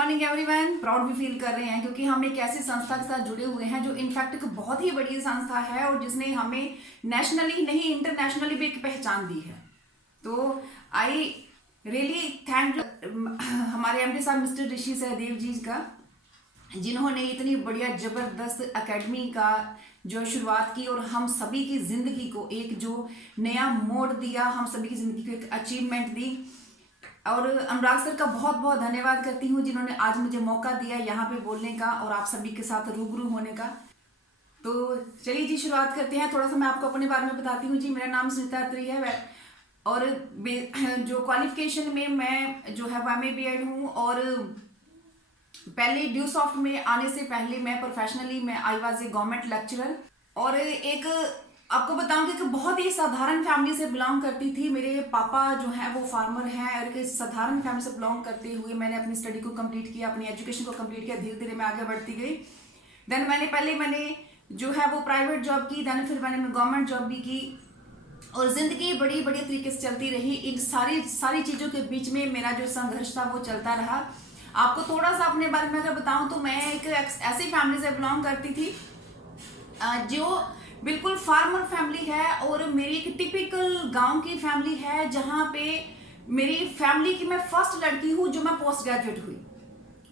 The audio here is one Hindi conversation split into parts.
Morning everyone. प्राउड भी फील कर रहे हैं क्योंकि हम एक ऐसी संस्था के साथ जुड़े हुए हैं जो इनफैक्ट एक बहुत ही बड़ी संस्था है और जिसने हमें नेशनली नहीं इंटरनेशनली भी एक पहचान दी है। तो आई रियली थैंक हमारे एमडी साहब मिस्टर ऋषि सहदेव जी का, जिन्होंने इतनी बढ़िया जबरदस्त एकेडमी का जो शुरुआत की और हम सभी की जिंदगी को एक जो नया मोड़ दिया, हम सभी की जिंदगी को एक अचीवमेंट दी। और अनुराग सर का बहुत बहुत धन्यवाद करती हूँ जिन्होंने आज मुझे मौका दिया यहाँ पे बोलने का और आप सभी के साथ रूबरू होने का। तो चलिए जी शुरुआत करते हैं। थोड़ा सा मैं आपको अपने बारे में बताती हूँ जी। मेरा नाम सुनीता अत्री है और जो क्वालिफिकेशन में मैं जो है MA BEd हूँ और पहले ड्यू सॉफ्ट में आने से पहले मैं professionally I was a government lecturer और एक आपको बताऊंगी कि बहुत ही साधारण फैमिली से बिलोंग करती थी। मेरे पापा जो है वो फार्मर हैं और एक साधारण फैमिली से बिलोंग करते हुए मैंने अपनी स्टडी को कंप्लीट किया, अपनी एजुकेशन को कंप्लीट किया। धीरे धीरे मैं आगे बढ़ती गई। देन मैंने जो है वो प्राइवेट जॉब की, देन फिर मैंने गवर्नमेंट जॉब भी की और जिंदगी बड़ी बड़ी तरीके से चलती रही। इन सारी चीज़ों के बीच में मेरा जो संघर्ष था वो चलता रहा। आपको थोड़ा सा अपने बारे में अगर बताऊं तो मैं एक ऐसी फैमिली से बिलोंग करती थी जो बिल्कुल फार्मर फैमिली है और मेरी एक टिपिकल गांव की फैमिली है जहां पे मेरी फैमिली की मैं फर्स्ट लड़की हूं जो मैं पोस्ट ग्रेजुएट हुई।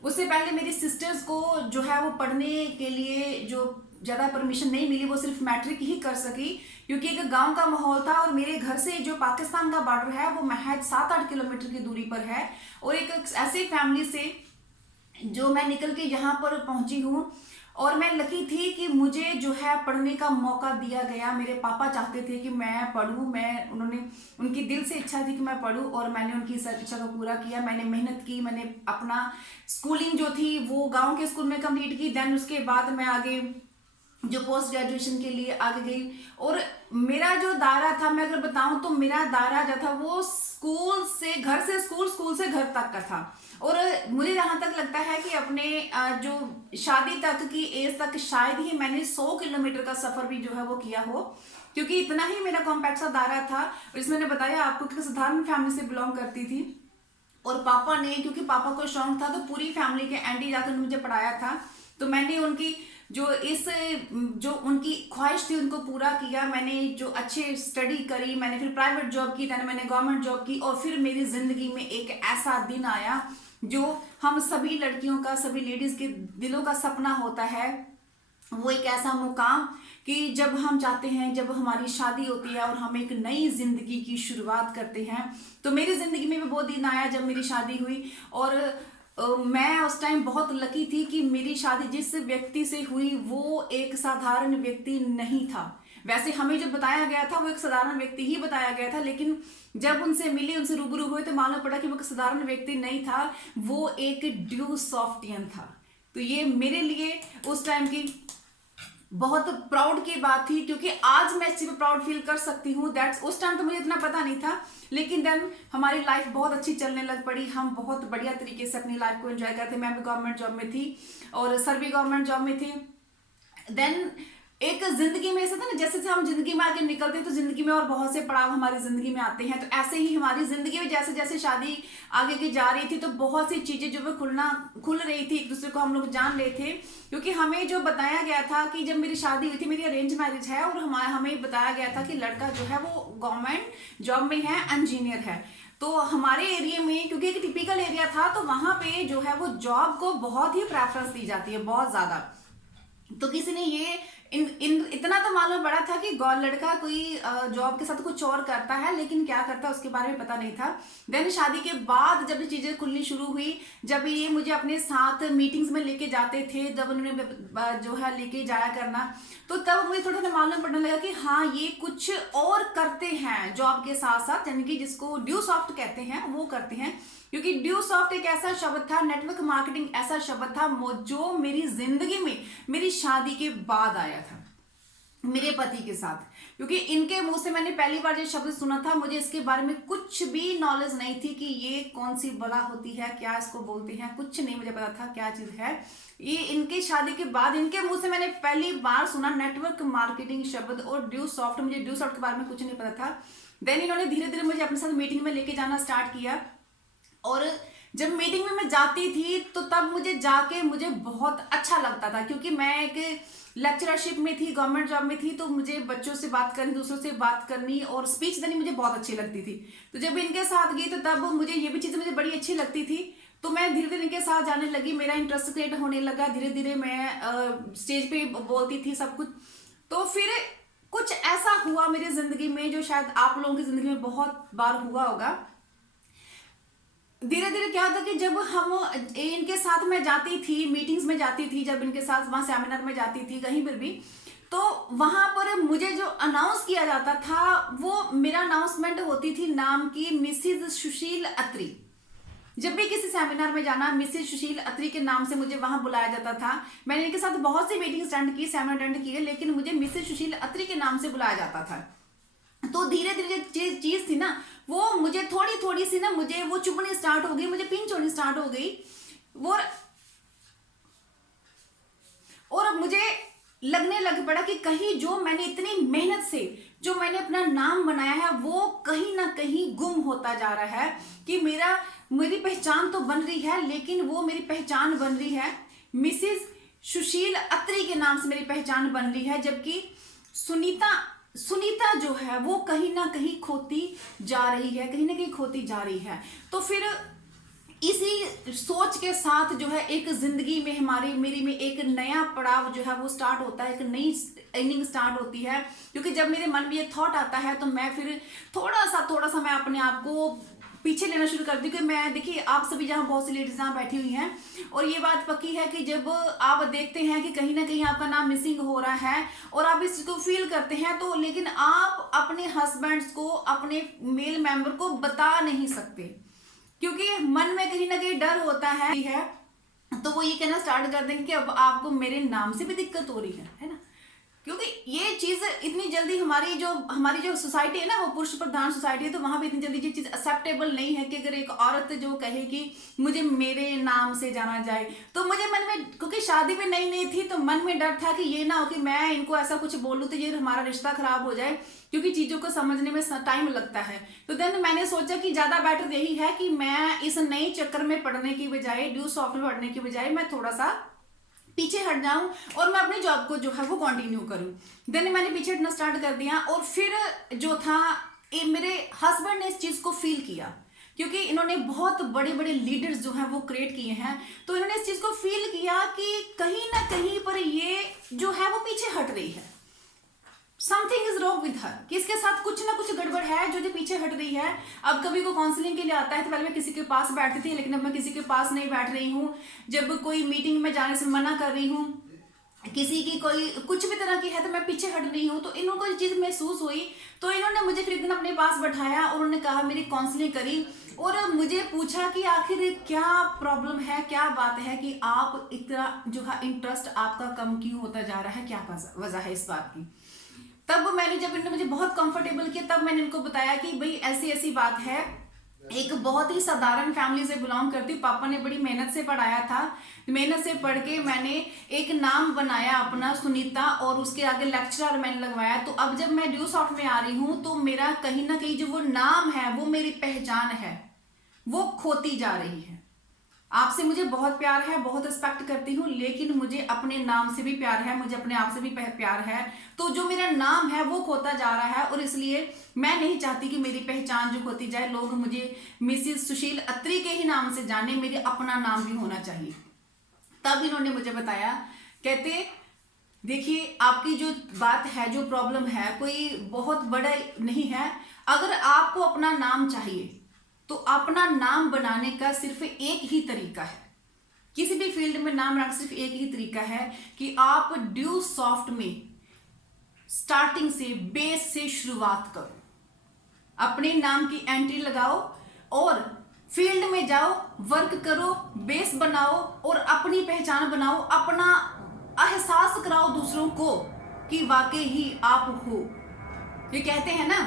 उससे पहले मेरी सिस्टर्स को जो है वो पढ़ने के लिए जो ज़्यादा परमिशन नहीं मिली, वो सिर्फ मैट्रिक ही कर सकी क्योंकि एक गांव का माहौल था और मेरे घर से जो पाकिस्तान का बॉर्डर है वो महज 7-8 किलोमीटर की दूरी पर है। और एक ऐसी फैमिली से जो मैं निकल के यहाँ पर पहुंची हूँ और मैं लकी थी कि मुझे जो है पढ़ने का मौका दिया गया। मेरे पापा चाहते थे कि मैं पढूं, उनकी दिल से इच्छा थी कि मैं पढूं और मैंने उनकी इस इच्छा को पूरा किया। मैंने मेहनत की, मैंने अपना स्कूलिंग जो थी वो गांव के स्कूल में कंप्लीट की। देन उसके बाद मैं आगे जो पोस्ट ग्रेजुएशन के लिए आगे गई और मेरा जो दायरा था, मैं अगर बताऊं तो मेरा दायरा जो था वो स्कूल से घर से स्कूल से घर तक का था। और मुझे जहां तक लगता है कि अपने जो शादी तक की एज तक शायद ही मैंने 100 किलोमीटर का सफर भी जो है वो किया हो, क्योंकि इतना ही मेरा कॉम्पैक्ट सा दायरा था। और इसमें मैंने बताया आपको कि साधारण फैमिली से बिलोंग करती थी और पापा ने, क्योंकि पापा को शौक था, तो पूरी फैमिली के एंडी जाकर मुझे पढ़ाया था। तो मैंने उनकी जो उनकी ख्वाहिश थी उनको पूरा किया। मैंने जो अच्छे स्टडी करी, मैंने फिर प्राइवेट जॉब की, देन मैंने गवर्नमेंट जॉब की और फिर मेरी जिंदगी में एक ऐसा दिन आया जो हम सभी लड़कियों का, सभी लेडीज के दिलों का सपना होता है। वो एक ऐसा मुकाम कि जब हम चाहते हैं, जब हमारी शादी होती है और हम एक नई जिंदगी की शुरुआत करते हैं। तो मेरी जिंदगी में भी वो दिन आया जब मेरी शादी हुई और मैं उस टाइम बहुत लकी थी कि मेरी शादी जिस व्यक्ति से हुई वो एक साधारण व्यक्ति नहीं था। वैसे हमें जो बताया गया था वो एक साधारण व्यक्ति ही बताया गया था, लेकिन जब उनसे मिले, उनसे रूबरू हुए तो मालूम पड़ा कि वो एक साधारण व्यक्ति नहीं था, वो एक ड्यू सॉफ्टियन था। तो ये मेरे लिए उस टाइम की बहुत प्राउड की बात थी, क्योंकि आज मैं इस चीज पर प्राउड फील कर सकती हूँ। दैट्स उस टाइम तो मुझे इतना पता नहीं था, लेकिन देन हमारी लाइफ बहुत अच्छी चलने लग पड़ी। हम बहुत बढ़िया तरीके से अपनी लाइफ को एंजॉय करते। मैं भी गवर्नमेंट जॉब में थी और सर भी गवर्नमेंट जॉब में थी। देन एक जिंदगी में ऐसा था ना, जैसे हम जिंदगी में आगे निकलते हैं तो जिंदगी में और बहुत से पड़ाव हमारी जिंदगी में आते हैं। तो ऐसे ही हमारी जिंदगी में जैसे जैसे शादी आगे की जा रही थी तो बहुत सी चीजें जो खुल रही थी, एक दूसरे को हम लोग जान रहे थे। क्योंकि हमें जो बताया गया था कि जब मेरी शादी हुई थी, मेरी अरेंज मैरिज है और हमें बताया गया था कि लड़का जो है वो गवर्नमेंट जॉब में है, इंजीनियर है। तो हमारे एरिया में, क्योंकि एक टिपिकल एरिया था, तो वहां पे जो है वो जॉब को बहुत ही प्रेफरेंस दी जाती है, बहुत ज्यादा। तो किसी ने ये इतना तो मालूम पड़ा था कि लड़का कोई जॉब के साथ कुछ और करता है, लेकिन क्या करता है उसके बारे में पता नहीं था। देन शादी के बाद जब चीजें खुलनी शुरू हुई, जब ये मुझे अपने साथ मीटिंग्स में लेके जाते थे, जब उन्होंने जो है लेके जाया करना, तो तब मुझे थोड़ा सा मालूम पड़ने लगा कि हाँ ये कुछ और करते हैं जॉब के साथ साथ, यानी कि जिसको ड्यू सॉफ्ट कहते हैं वो करते हैं। क्योंकि ड्यू सॉफ्ट एक ऐसा शब्द था, नेटवर्क मार्केटिंग ऐसा शब्द था जो मेरी जिंदगी में मेरी शादी के बाद आया था मेरे पति के साथ। क्योंकि इनके मुंह से मैंने पहली बार ये शब्द सुना था, मुझे इसके बारे में कुछ भी नॉलेज नहीं थी कि ये कौन सी बला होती है, क्या इसको बोलते हैं, कुछ नहीं मुझे पता था क्या चीज है ये। इनकी शादी के बाद इनके मुंह से मैंने पहली बार सुना नेटवर्क मार्केटिंग शब्द और ड्यू सॉफ्ट। मुझे ड्यू सॉफ्ट के बारे में कुछ नहीं पता था। देन इन्होंने धीरे धीरे मुझे अपने साथ मीटिंग में लेके जाना स्टार्ट किया और जब मीटिंग में मैं जाती थी तो तब मुझे बहुत अच्छा लगता था, क्योंकि मैं एक लेक्चरशिप में थी, गवर्नमेंट जॉब में थी, तो मुझे बच्चों से बात करनी, दूसरों से बात करनी और स्पीच देनी मुझे बहुत अच्छी लगती थी। तो जब इनके साथ गई तो तब मुझे ये भी चीज़ें मुझे बड़ी अच्छी लगती थी। तो मैं धीरे धीरे इनके साथ जाने लगी, मेरा इंटरेस्ट क्रिएट होने लगा, धीरे धीरे मैं स्टेज पे बोलती थी सब कुछ। तो फिर कुछ ऐसा हुआ मेरी जिंदगी में जो शायद आप लोगों की जिंदगी में बहुत बार हुआ होगा। धीरे धीरे क्या होता कि जब हम इनके साथ मैं जाती थी, मीटिंग्स में जाती थी, जब इनके साथ वहां सेमिनार में जाती थी, कहीं पर भी, तो वहां पर मुझे जो अनाउंस किया जाता था वो मेरा अनाउंसमेंट होती थी नाम की मिसिज सुशील अत्री। जब भी किसी सेमिनार में जाना, मिसिज सुशील अत्री के नाम से मुझे वहां बुलाया जाता था। मैंने इनके साथ बहुत सी मीटिंग्स अटेंड की, सेमिनार अटेंड किए, लेकिन मुझे मिसिज सुशील अत्री के नाम से बुलाया जाता था। तो धीरे धीरे जो चीज थी ना, वो मुझे थोड़ी थोड़ी सी ना, मुझे वो चुभनी स्टार्ट हो गई, मुझे पिंच होनी स्टार्ट हो गई। वो और मुझे लगने लग पड़ा कि कहीं जो मैंने इतनी मेहनत से जो मैंने अपना नाम बनाया है वो कहीं ना कहीं गुम होता जा रहा है। कि मेरी पहचान तो बन रही है, लेकिन वो मेरी पहचान बन रही है मिसिज सुशील अत्री के नाम से मेरी पहचान बन रही है, जबकि सुनीता जो है वो कहीं ना कहीं खोती जा रही है, कहीं ना कहीं खोती जा रही है। तो फिर इसी सोच के साथ जो है एक जिंदगी में मेरी में एक नया पड़ाव जो है वो स्टार्ट होता है, एक नई इनिंग स्टार्ट होती है। क्योंकि जब मेरे मन में ये थॉट आता है तो मैं फिर थोड़ा सा मैं अपने आप को पीछे लेना शुरू कर दी। कि मैं, देखिए आप सभी जहाँ बहुत सी लेडीज यहाँ बैठी हुई हैं, और ये बात पक्की है कि जब आप देखते हैं कि कहीं ना कहीं आपका नाम मिसिंग हो रहा है और आप इसको फील करते हैं, तो लेकिन आप अपने हस्बैंड्स को, अपने मेल मेंबर को बता नहीं सकते, क्योंकि मन में कहीं ना कहीं डर होता है। तो वो ये कहना स्टार्ट कर देंगे कि अब आपको मेरे नाम से भी दिक्कत हो रही है ना। क्योंकि ये चीज इतनी जल्दी हमारी जो सोसाइटी है ना, वो पुरुष प्रधान सोसाइटी है, तो वहां पे इतनी जल्दी ये चीज एक्सेप्टेबल नहीं है कि अगर एक औरत जो कहे कि मुझे मेरे नाम से जाना जाए। तो मुझे मन में, क्योंकि शादी भी नई थी, तो मन में डर था कि ये ना हो कि मैं इनको ऐसा कुछ बोलूं तो ये हमारा रिश्ता खराब हो जाए, क्योंकि चीजों को समझने में टाइम लगता है। तो देन मैंने सोचा कि ज्यादा बेटर यही है कि मैं इस नए चक्कर में पढ़ने की बजाय, ड्यू सॉफ्ट में पढ़ने की बजाय, मैं थोड़ा सा पीछे हट जाऊं और मैं अपनी जॉब को जो है वो कंटिन्यू करूं। देन मैंने पीछे हटना स्टार्ट कर दिया। और फिर जो था, मेरे हस्बैंड ने इस चीज को फील किया, क्योंकि इन्होंने बहुत बड़े बड़े लीडर्स जो हैं वो क्रिएट किए हैं। तो इन्होंने इस चीज को फील किया कि कहीं ना कहीं पर ये जो है वो पीछे हट रही है, something is wrong with her, कि इसके साथ कुछ ना कुछ गड़बड़ है जो पीछे हट रही है। अब कभी को काउंसलिंग के लिए आता है तो पहले मैं किसी के पास बैठती थी, लेकिन अब मैं किसी के पास नहीं बैठ रही हूँ। जब कोई मीटिंग में जाने से मना कर रही हूँ, किसी की कोई कुछ भी तरह की है, तो मैं पीछे हट रही हूँ। तो इनको ये चीज महसूस हुई, तो इन्होंने मुझे फिर एक दिन अपने पास बैठाया और उन्होंने कहा, मेरी काउंसलिंग करी और मुझे पूछा कि आखिर क्या प्रॉब्लम है, क्या बात है कि आप इतना जो है इंटरेस्ट आपका कम क्यों होता जा रहा है, क्या वजह है इस बात की। तब जब इन्होंने मुझे बहुत कंफर्टेबल किया, तब मैंने इनको बताया कि भाई ऐसी ऐसी बात है। एक बहुत ही साधारण फैमिली से बिलोंग करती हूँ, पापा ने बड़ी मेहनत से पढ़ाया था, मेहनत से पढ़ के मैंने एक नाम बनाया अपना सुनीता, और उसके आगे लेक्चरर मैंने लगवाया। तो अब जब मैं ड्यू सॉफ्ट में आ रही हूँ तो मेरा कहीं ना कहीं जो वो नाम है, वो मेरी पहचान है, वो खोती जा रही है। आपसे मुझे बहुत प्यार है, बहुत रिस्पेक्ट करती हूँ, लेकिन मुझे अपने नाम से भी प्यार है, मुझे अपने आप से भी प्यार है। तो जो मेरा नाम है वो खोता जा रहा है, और इसलिए मैं नहीं चाहती कि मेरी पहचान जो खोती जाए, लोग मुझे मिसिज सुशील अत्री के ही नाम से जाने, मेरे अपना नाम भी होना चाहिए। तब इन्होंने मुझे बताया, कहते देखिए आपकी जो बात है, जो प्रॉब्लम है, कोई बहुत बड़ा नहीं है। अगर आपको अपना नाम चाहिए तो अपना नाम बनाने का सिर्फ एक ही तरीका है, किसी भी फील्ड में नाम बनाने का सिर्फ एक ही तरीका है कि आप ड्यू सॉफ्ट में स्टार्टिंग से, बेस से शुरुआत करो, अपने नाम की एंट्री लगाओ और फील्ड में जाओ, वर्क करो, बेस बनाओ और अपनी पहचान बनाओ, अपना एहसास कराओ दूसरों को कि वाकई ही आप हो। ये कहते हैं ना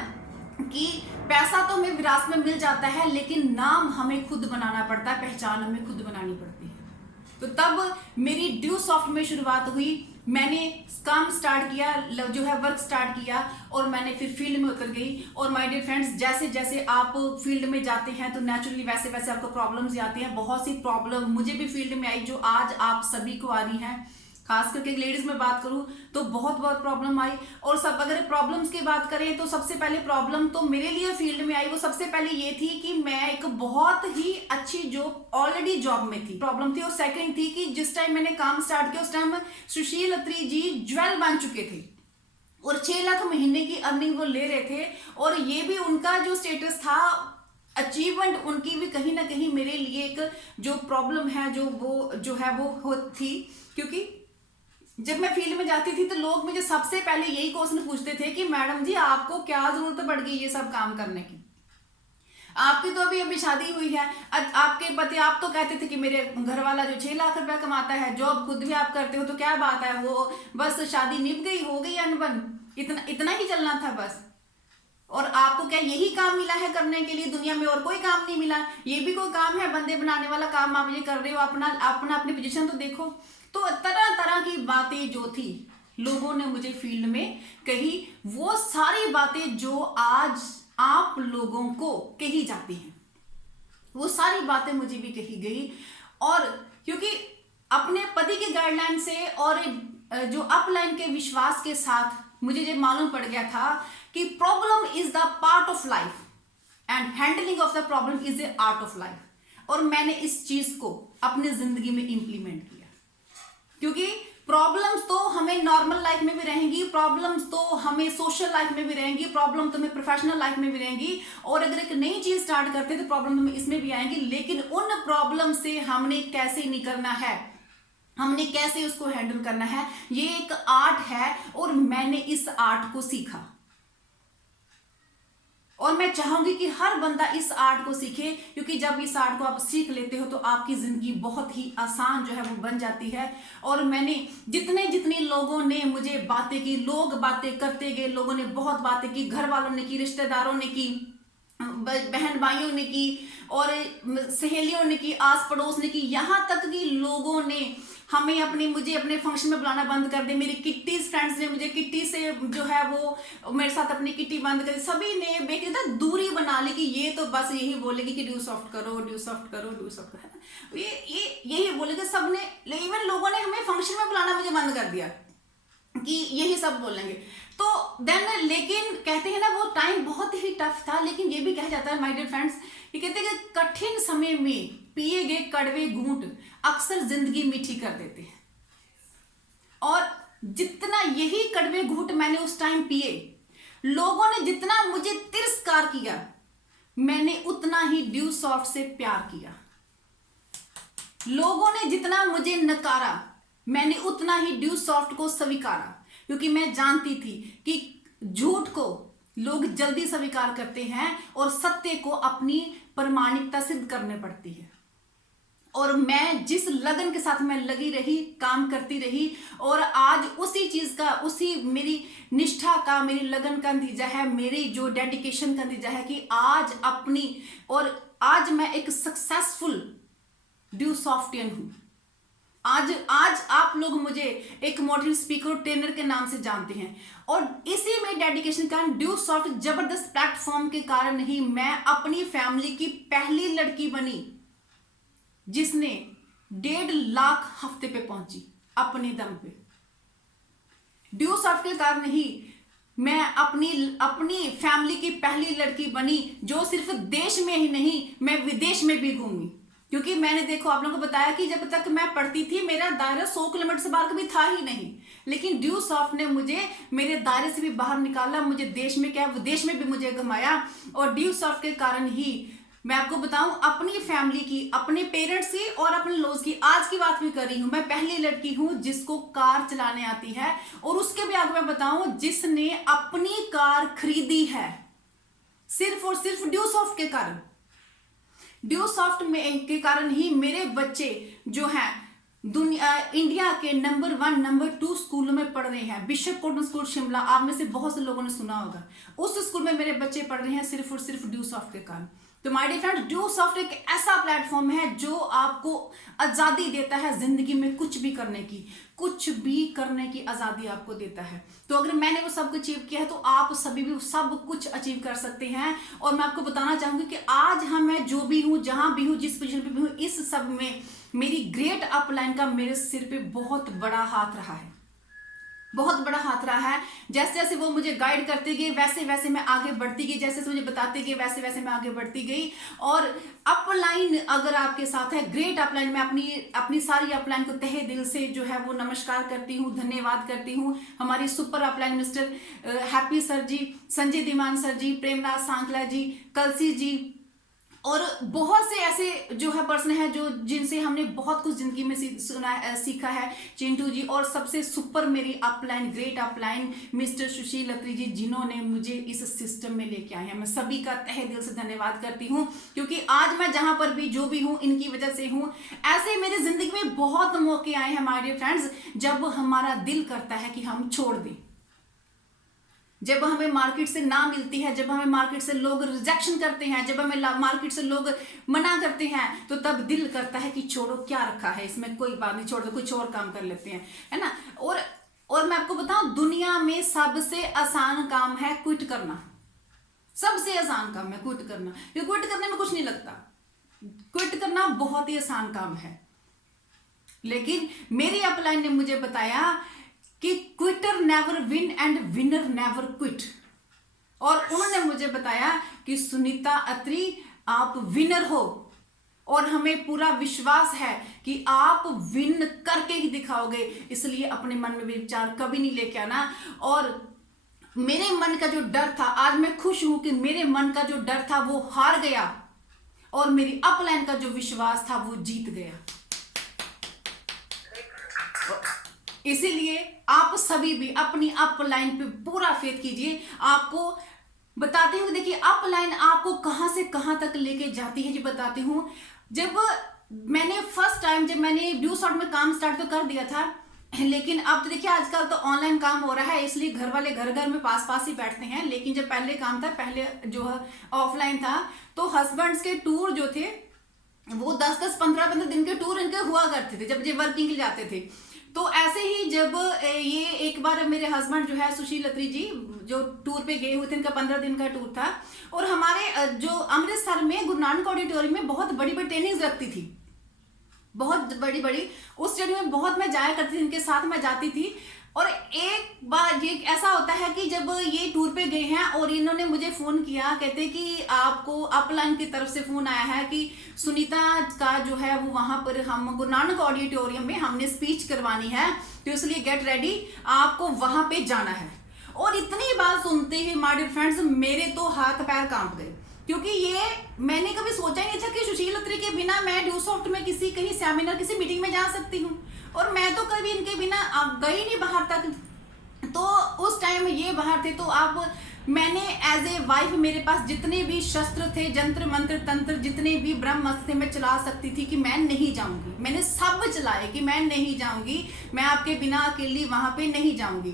कि पैसा तो हमें विरासत में मिल जाता है, लेकिन नाम हमें खुद बनाना पड़ता है, पहचान हमें खुद बनानी पड़ती है। तो तब मेरी ड्यू सॉफ्ट में शुरुआत हुई मैंने काम स्टार्ट किया, जो है वर्क स्टार्ट किया, और मैंने फिर फील्ड में उतर गई। और माय डियर फ्रेंड्स, जैसे जैसे आप फील्ड में जाते हैं तो नेचुरली वैसे वैसे आपको प्रॉब्लम्स आती हैं। बहुत सी प्रॉब्लम मुझे भी फील्ड में आई जो आज आप सभी को आ रही हैं। खास करके लेडीज में बात करूं तो बहुत बहुत प्रॉब्लम आई। और सब अगर प्रॉब्लम्स की बात करें तो सबसे पहले प्रॉब्लम तो मेरे लिए फील्ड में आई, वो सबसे पहले ये थी कि मैं एक बहुत ही अच्छी जॉब, ऑलरेडी जॉब में थी, प्रॉब्लम थी। और सेकंड थी कि जिस टाइम मैंने काम स्टार्ट किया उस टाइम सुशील अत्री जी ज्वेल बन चुके थे और 6 लाख महीने की अर्निंग वो ले रहे थे। और ये भी उनका जो स्टेटस था, अचीवमेंट उनकी भी कहीं ना कहीं मेरे लिए एक जो प्रॉब्लम है जो है वो थी। क्योंकि जब मैं फील्ड में जाती थी तो लोग मुझे सबसे पहले यही क्वेश्चन पूछते थे कि मैडम जी आपको क्या जरूरत पड़ गई ये सब काम करने की, आपकी तो अभी शादी हुई है, आपके पति, आप तो कहते थे कि मेरे घर वाला जो 6 लाख रुपया कमाता है, जॉब खुद भी आप करते हो, तो क्या बात है, वो बस शादी निभ गई, हो गई अनबन, इतना ही चलना था बस। और आपको क्या यही काम मिला है करने के लिए, दुनिया में और कोई काम नहीं मिला? ये भी कोई काम है बंदे बनाने वाला काम? आप ये कर रहे हो, अपनी पोजीशन तो देखो। तो तरह तरह की बातें जो थी लोगों ने मुझे फील्ड में कही, वो सारी बातें जो आज आप लोगों को कही जाती हैं, वो सारी बातें मुझे भी कही गई। और क्योंकि अपने पति के गाइडलाइन से और जो अपलाइन के विश्वास के साथ मुझे ये मालूम पड़ गया था कि problem is the part of life and handling of the problem is the art of life. और मैंने इस चीज को अपनी जिंदगी में इंप्लीमेंट किया, क्योंकि प्रॉब्लम्स तो हमें नॉर्मल लाइफ में भी रहेंगी, प्रॉब्लम्स तो हमें सोशल लाइफ में भी रहेंगी, प्रॉब्लम तो हमें प्रोफेशनल लाइफ में भी रहेंगी। और अगर एक नई चीज स्टार्ट करते हैं तो प्रॉब्लम हमें इसमें भी आएंगी। लेकिन उन प्रॉब्लम से हमने कैसे निकलना है, हमने कैसे उसको हैंडल करना है, ये एक आर्ट है। और मैंने इस आर्ट को सीखा और मैं चाहूंगी कि हर बंदा इस आर्ट को सीखे, क्योंकि जब इस आर्ट को आप सीख लेते हो तो आपकी जिंदगी बहुत ही आसान जो है वो बन जाती है। और मैंने जितने लोगों ने मुझे बातें की, लोग बातें करते गए, लोगों ने बहुत बातें की, घर वालों ने की, रिश्तेदारों ने की, बहन भाइयों ने की, और सहेलियों ने की, आस पड़ोस ने की, यहाँ तक कि लोगों ने मुझे अपने फंक्शन में बुलाना बंद कर दे। मेरी किट्टीज फ्रेंड्स ने मुझे किट्टी से जो है वो मेरे साथ अपनी किट्टी बंद कर दी। सभी ने बेकता दूरी बना ली कि ये तो बस यही बोलेगी कि ड्यू सॉफ्ट करो, ड्यू सॉफ्ट करो, ड्यू सॉफ्ट करो, ये यही बोलेगा सबने। इवन लोगों ने हमें फंक्शन में बुलाना मुझे बंद कर दिया कि यही सब बोलेंगे। तो देन लेकिन कहते हैं ना वो टाइम बहुत ही टफ था। लेकिन ये भी कहा जाता है माय डियर फ्रेंड्स, ये कहते हैं कि कठिन समय में पिए गए कड़वे घूंट अक्सर जिंदगी मीठी कर देते हैं। और जितना यही कड़वे घूंट मैंने उस टाइम पिए, लोगों ने जितना मुझे तिरस्कार किया, मैंने उतना ही ड्यू सॉफ्ट से प्यार किया। लोगों ने जितना मुझे नकारा, मैंने उतना ही ड्यू सॉफ्ट को स्वीकारा। क्योंकि मैं जानती थी कि झूठ को लोग जल्दी स्वीकार करते हैं और सत्य को अपनी प्रामाणिकता सिद्ध करने पड़ती है। और मैं जिस लगन के साथ मैं लगी रही, काम करती रही, और आज उसी चीज का, उसी मेरी निष्ठा का, मेरी लगन का नतीजा है, मेरी जो डेडिकेशन का नतीजा है कि आज मैं एक सक्सेसफुल ड्यू सॉफ्टियन हूं। आज आप लोग मुझे एक मोटिवेशनल स्पीकर और ट्रेनर के नाम से जानते हैं। और इसी में डेडिकेशन का ड्यू सॉफ्ट जबरदस्त प्लेटफॉर्म के कारण ही मैं अपनी फैमिली की पहली लड़की बनी जिसने 1.5 लाख हफ्ते पे पहुंची अपने दम पे। ड्यू सॉफ्ट के कारण ही मैं अपनी फैमिली की पहली लड़की बनी जो सिर्फ देश में ही नहीं, मैं विदेश में भी घूमी। क्योंकि मैंने देखो आप लोगों को बताया कि जब तक मैं पढ़ती थी मेरा दायरा 100 किलोमीटर से बाहर कभी था ही नहीं। लेकिन ड्यू सॉफ्ट ने मुझे मेरे दायरे से भी बाहर निकाला, मुझे देश में क्या विदेश में भी मुझे घुमाया। और ड्यू सॉफ्ट के कारण ही मैं आपको बताऊं, अपनी फैमिली की, अपने पेरेंट्स की और अपने लोग की आज की बात भी कर रही हूं, मैं पहली लड़की हूं जिसको कार चलाने आती है। और उसके भी आगे मैं बताऊं जिसने अपनी कार खरीदी है सिर्फ और सिर्फ ड्यू सॉफ्ट के कारण। ड्यू सॉफ्ट में के कारण ही मेरे बच्चे जो हैं इंडिया के नंबर 1, नंबर 2 स्कूलों में पढ़ रहे हैं। बिशप कॉटन स्कूल शिमला, आप में से बहुत से लोगों ने सुना होगा, उस स्कूल में मेरे बच्चे पढ़ रहे हैं सिर्फ और सिर्फ ड्यू सॉफ्ट के कारण। तो माय डियर फ्रेंड्स, ड्यूसॉफ्ट एक ऐसा प्लेटफॉर्म है जो आपको आजादी देता है जिंदगी में कुछ भी करने की, कुछ भी करने की आजादी आपको देता है। तो अगर मैंने वो सब कुछ अचीव किया है तो आप सभी भी सब कुछ अचीव कर सकते हैं। और मैं आपको बताना चाहूंगी कि आज मैं जो भी हूं, जहां भी हूं, जिस पोजीशन पे भी हूं, इस सब में मेरी ग्रेट अपलाइन का मेरे सिर पे बहुत बड़ा हाथ रहा है, बहुत बड़ा हाथ रहा है। जैसे जैसे वो मुझे गाइड करते गए वैसे वैसे मैं आगे बढ़ती गई, जैसे जैसे मुझे बताते गए वैसे वैसे मैं आगे बढ़ती गई। और अपलाइन अगर आपके साथ है, ग्रेट अपलाइन, मैं अपनी सारी अपलाइन को तहे दिल से जो है वो नमस्कार करती हूँ, धन्यवाद करती हूँ। हमारी super upline mister Happy sir ji, Sanjay Dhiman sir ji, Premnath Sankla ji, Kalsi ji, और बहुत से ऐसे जो है पर्सन है जो जिनसे हमने बहुत कुछ जिंदगी में सीखा है, चिंटू जी, और सबसे सुपर मेरी अपलाइन, ग्रेट अपलाइन मिस्टर सुशील अत्री जी, जिन्होंने मुझे इस सिस्टम में लेके आए हैं। मैं सभी का तहे दिल से धन्यवाद करती हूँ, क्योंकि आज मैं जहां पर भी जो भी हूँ इनकी वजह से हूँ। ऐसे मेरे जिंदगी में बहुत मौके आए हैं माय डियर फ्रेंड्स, जब हमारा दिल करता है कि हम छोड़ दें, जब हमें मार्केट से ना मिलती है, जब हमें मार्केट से लोग रिजेक्शन करते हैं, जब हमें मार्केट से लोग मना करते हैं, तो तब दिल करता है कि छोड़ो, क्या रखा है इसमें, कोई बात नहीं, छोड़ दो, कुछ और काम कर लेते हैं, है ना। और मैं आपको बताऊं, दुनिया में सबसे आसान काम है क्विट करना। सबसे आसान काम है क्विट करना, क्योंकि क्विट करने में कुछ नहीं लगता। क्विट करना बहुत ही आसान काम है। लेकिन मेरी अपलाइन ने मुझे बताया कि Quetta never win and winner never quit. और उन्होंने मुझे बताया कि सुनीता अत्री, आप विनर हो और हमें पूरा विश्वास है कि आप विन करके ही दिखाओगे, इसलिए अपने मन में विचार कभी नहीं लेके आना। और मेरे मन का जो डर था, आज मैं खुश हूं कि मेरे मन का जो डर था वो हार गया और मेरी अपलाइन का जो विश्वास था वो जीत गया। इसीलिए आप सभी भी अपनी अपलाइन पे पूरा फेथ कीजिए। आपको बताती हूँ, देखिए अपलाइन आपको कहां से कहां तक लेके जाती है, जी बताती हूँ। जब मैंने फर्स्ट टाइम जब मैंने ड्यूसॉफ्ट में काम स्टार्ट तो कर दिया था, लेकिन अब तो देखिए आजकल तो ऑनलाइन काम हो रहा है, इसलिए घर वाले घर घर में पास पास ही बैठते हैं। लेकिन जब पहले काम था, पहले जो है ऑफलाइन था, तो हस्बैंड्स के टूर जो थे वो 10-10, 15-15 दिन के टूर इनके हुआ करते थे जब ये वर्किंग के जाते थे। तो ऐसे ही जब ये एक बार मेरे हस्बैंड जो है सुशील अत्री जी जो टूर पे गए हुए थे, इनका 15 दिन का टूर था, और हमारे जो अमृतसर में गुरु नानक ऑडिटोरियम में बहुत बड़ी बड़ी ट्रेनिंग्स लगती थी, बहुत बड़ी बड़ी, उस ट्रेनिंग में बहुत मैं जाया करती थी, इनके साथ मैं जाती थी। और एक बार ये ऐसा होता है कि जब ये टूर पे गए हैं और इन्होंने मुझे फोन किया, कहते कि आपको अपलाइन की तरफ से फोन आया है कि सुनीता का जो है वो वहां पर हम गुरु नानक ऑडिटोरियम में हमने स्पीच करवानी है, तो इसलिए गेट रेडी, आपको वहां पे जाना है। और इतनी बात सुनते ही माय डियर फ्रेंड्स मेरे तो हाथ पैर कांप गए, क्योंकि ये मैंने कभी सोचा ही नहीं था कि सुशील अत्री के बिना मैं ड्यूसॉफ्ट में किसी कहीं सेमिनार किसी मीटिंग में जा सकती हूँ, और मैं तो कभी इनके बिना गई नहीं बाहर तक। तो उस टाइम ये बाहर थे, तो आप मैंने एज ए वाइफ मेरे पास जितने भी शस्त्र थे, जंत्र मंत्र तंत्र जितने भी ब्रह्मास्त्र थे, मैं चला सकती थी कि मैं नहीं जाऊंगी। मैंने सब चलाए कि मैं नहीं जाऊंगी, मैं आपके बिना अकेली वहां पे नहीं जाऊंगी।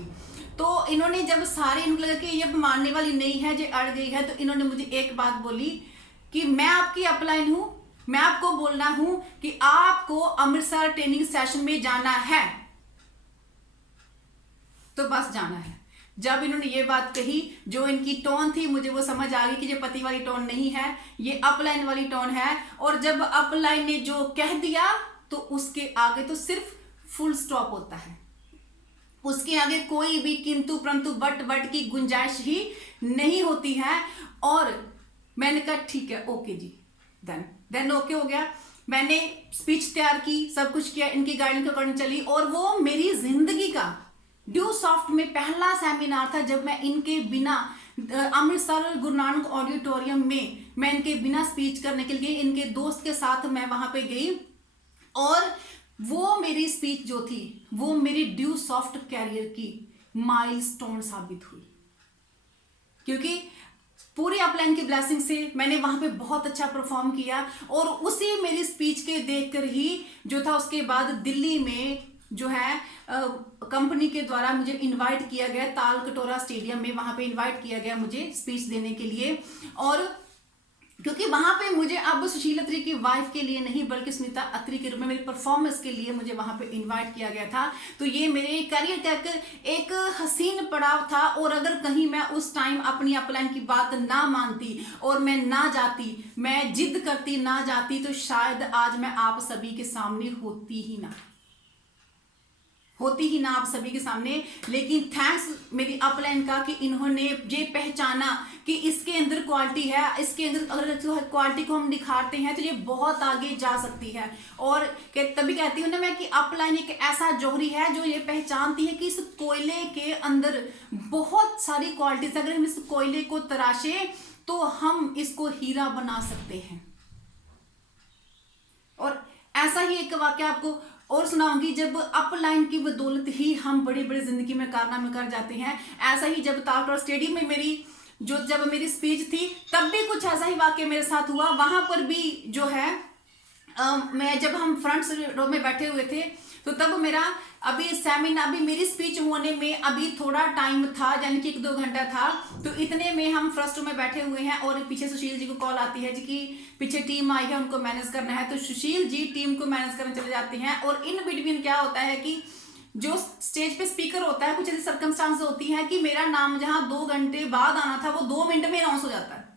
तो इन्होंने जब सारे इनको लगा कि ये मानने वाली नहीं है, जो अड़ गई है, तो इन्होंने मुझे एक बात बोली कि मैं आपकी अपलाइन हूं, मैं आपको बोलना हूं कि आपको अमृतसर ट्रेनिंग सेशन में जाना है, तो बस जाना है। जब इन्होंने ये बात कही, जो इनकी टोन थी मुझे वो समझ आ गई कि ये पति वाली टोन नहीं है, ये अपलाइन वाली टोन है। और जब अपलाइन ने जो कह दिया तो उसके आगे तो सिर्फ फुल स्टॉप होता है, उसके आगे कोई भी किंतु परंतु बट की गुंजाइश ही नहीं होती है। और मैंने कहा ठीक है, ओके जी, देन ओके हो गया। मैंने स्पीच तैयार की, सब कुछ किया, इनकी गाइडलाइन के अकॉर्डिंग चली, और वो मेरी जिंदगी का ड्यूसॉफ्ट में पहला सेमिनार था जब मैं इनके बिना अमृतसर गुरु नानक ऑडिटोरियम में मैं इनके बिना स्पीच करने के लिए इनके दोस्त के साथ मैं वहां पे गई। और वो मेरी स्पीच जो थी वो मेरी ड्यूसॉफ्ट कैरियर की माइलस्टोन साबित हुई, क्योंकि पूरी अपलाइन की ब्लेसिंग से मैंने वहां पे बहुत अच्छा परफॉर्म किया। और उसी मेरी स्पीच के देखकर ही जो था, उसके बाद दिल्ली में जो है कंपनी के द्वारा मुझे इनवाइट किया गया, ताल कटोरा स्टेडियम में, वहां पे इनवाइट किया गया मुझे स्पीच देने के लिए। और क्योंकि वहां पे मुझे अब सुशील अत्री की वाइफ के लिए नहीं बल्कि स्मिता अत्री के रूप में मेरी परफॉर्मेंस के लिए मुझे वहां पे इनवाइट किया गया था। तो ये मेरे करियर का एक हसीन पड़ाव था, और अगर कहीं मैं उस टाइम अपनी अपलाइन की बात ना मानती और मैं ना जाती, मैं जिद करती ना जाती, तो शायद आज मैं आप सभी के सामने होती ही ना आप सभी के सामने। लेकिन थैंक्स मेरी अपलाइन का कि इन्होंने ये पहचाना कि इसके अंदर क्वालिटी है, इसके अंदर अगर क्वालिटी को हम निखारते हैं तो ये बहुत आगे जा सकती है। और तभी कहती हूँ ना मैं कि अपलाइन एक ऐसा जौहरी है जो ये पहचानती है कि इस कोयले के अंदर बहुत सारी क्वालिटीज, अगर हम इस कोयले को तराशे तो हम इसको हीरा बना सकते हैं। और ऐसा ही एक वाक्य आपको और सुनाऊंगी, जब अपलाइन की बदौलत ही हम बड़ी बड़ी जिंदगी में कारनामे कर जाते हैं। ऐसा ही जब तालकटोरा स्टेडियम में जब मेरी स्पीच थी, तब भी कुछ ऐसा ही वाक्य मेरे साथ हुआ। वहां पर भी जो है जब हम फ्रंट रो में बैठे हुए थे, तो तब मेरा अभी मेरी स्पीच होने में अभी थोड़ा टाइम था, यानी कि 1-2 घंटा था। तो इतने में हम फर्स्ट रो में बैठे हुए हैं और पीछे सुशील जी को कॉल आती है जी कि पीछे टीम आई है, उनको मैनेज करना है। तो सुशील जी टीम को मैनेज करने चले जाते हैं, और इन बिटवीन क्या होता है कि जो स्टेज पे स्पीकर होता है, कुछ ऐसी सर्कमस्टांस होती है कि मेरा नाम जहां 2 घंटे बाद आना था वो 2 मिनट में अनाउंस हो जाता है।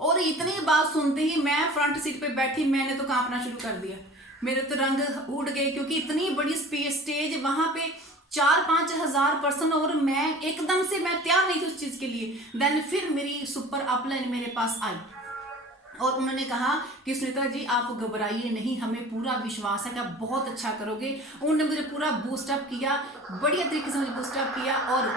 और इतनी बात सुनते ही मैं फ्रंट सीट पे बैठी, मैंने तो कांपना शुरू कर दिया, मेरे तो रंग उड़ गए, क्योंकि इतनी बड़ी स्टेज, वहां पे 4-5 हजार पर्सन, और मैं एकदम से मैं तैयार नहीं थी उस चीज के लिए। देन फिर मेरी सुपर अपलाइन मेरे पास आई और उन्होंने कहा कि सुनीता जी आप घबराइए नहीं, हमें पूरा विश्वास है कि आप बहुत अच्छा करोगे। उन्होंने मुझे पूरा बूस्टअप किया, बढ़िया तरीके से मुझे बूस्टअप किया, और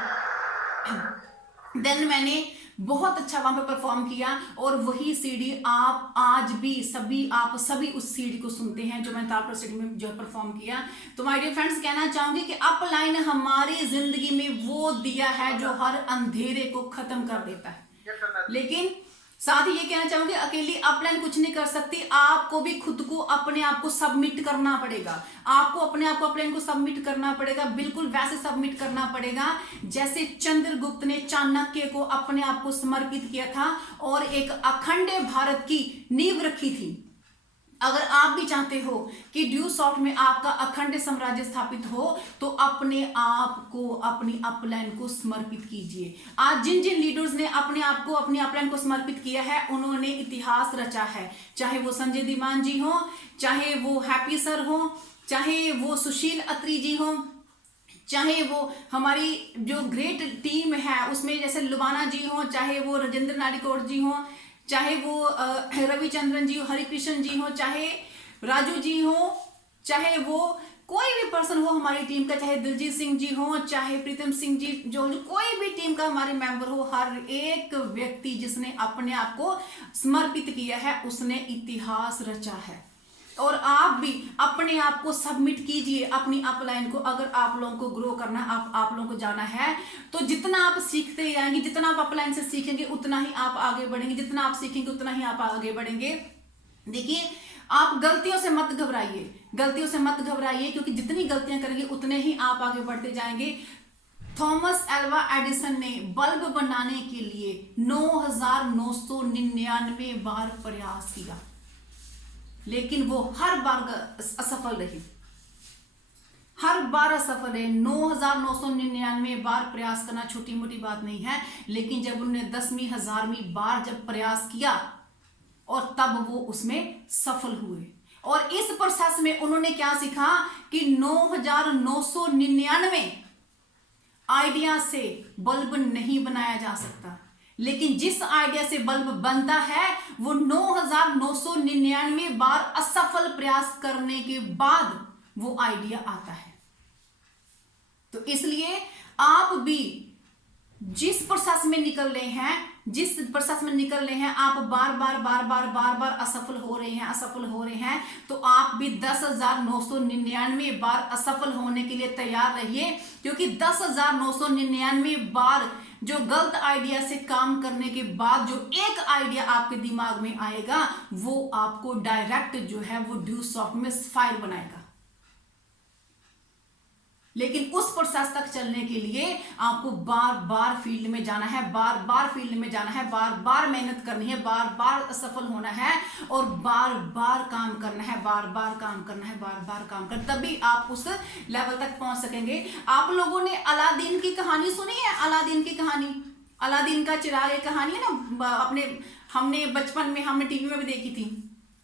देन मैंने बहुत अच्छा वहां पे परफॉर्म किया। और वही सीडी आप आज भी आप सभी उस सीडी को सुनते हैं जो मैंने तालकटोरा स्टेडियम में जो परफॉर्म किया। तो माय डियर फ्रेंड्स, कहना चाहूंगी कि अपलाइन हमारी जिंदगी में वो दिया है जो हर अंधेरे को खत्म कर देता है। लेकिन साथ ही ये कहना चाहूंगी, अकेली अपलाइन कुछ नहीं कर सकती, आपको भी खुद को अपने आप को सबमिट करना पड़ेगा। आपको अपने आप को अपलाइन को सबमिट करना पड़ेगा, बिल्कुल वैसे सबमिट करना पड़ेगा जैसे चंद्रगुप्त ने चाणक्य को अपने आप को समर्पित किया था और एक अखंड भारत की नींव रखी थी। अगर आप भी चाहते हो कि ड्यूसॉफ्ट में आपका अखंड साम्राज्य स्थापित हो, तो अपने आप को, अपनी अपलाइन को समर्पित कीजिए। आज जिन जिन लीडर्स ने अपने आप को, अपनी अपलाइन को समर्पित किया है, उन्होंने इतिहास रचा है। चाहे वो संजय धीमान जी हो, चाहे वो हैप्पी सर हो, चाहे वो सुशील अत्री जी हो, चाहे वो हमारी जो ग्रेट टीम है उसमें जैसे लुबाना जी हो, चाहे वो राजेंद्र नारिकोट जी हो, चाहे वो रविचंद्रन जी हो, हरिकृष्ण जी हो, चाहे राजू जी हो, चाहे वो कोई भी पर्सन हो हमारी टीम का, चाहे दिलजीत सिंह जी हो, चाहे प्रीतम सिंह जी, जो कोई भी टीम का हमारे मेंबर हो, हर एक व्यक्ति जिसने अपने आप को समर्पित किया है उसने इतिहास रचा है। और आप भी अपने आप को सबमिट कीजिए अपनी अपलाइन को। अगर आप लोगों को ग्रो करना है, आप लोगों को जाना है, तो जितना आप सीखते जाएंगे, जितना आप अपलाइन से सीखेंगे उतना ही आप आगे बढ़ेंगे, जितना आप सीखेंगे उतना ही आप आगे बढ़ेंगे। देखिए, आप गलतियों से मत घबराइए, क्योंकि जितनी गलतियां करेंगे उतने ही आप आगे बढ़ते जाएंगे। थॉमस एल्वा एडिसन ने बल्ब बनाने के लिए 9,999 बार प्रयास किया, लेकिन वो हर बार असफल रही, 9,999 बार प्रयास करना छोटी मोटी बात नहीं है। लेकिन जब उन्होंने 10वीं 1000वीं बार जब प्रयास किया, और तब वो उसमें सफल हुए। और इस प्रोसेस में उन्होंने क्या सीखा कि 9,999 आइडिया से बल्ब नहीं बनाया जा सकता, लेकिन जिस आइडिया से बल्ब बनता है वो 9,999 बार असफल प्रयास करने के बाद वो आइडिया आता है। तो इसलिए आप भी जिस प्रोसेस में निकल रहे हैं, आप बार बार असफल हो रहे हैं, तो आप भी 10,999 बार असफल होने के लिए तैयार रहिए। क्योंकि 10,999 बार जो गलत आइडिया से काम करने के बाद जो एक आइडिया आपके दिमाग में आएगा, वो आपको डायरेक्ट जो है वो ड्यूसॉफ्ट में फायर बनाएगा। लेकिन उस प्रोसेस तक चलने के लिए आपको बार बार फील्ड में जाना है, बार बार फील्ड में जाना है, बार बार मेहनत करनी है, बार बार सफल होना है और बार बार काम करना है, बार बार काम करना है, बार बार काम करना, तभी आप उस लेवल तक पहुंच सकेंगे। आप लोगों ने अलादीन की कहानी सुनी है? अलादीन की कहानी, अलादीन का चिराग एक कहानी है ना, अपने हमने बचपन में हमने टीवी में भी देखी थी।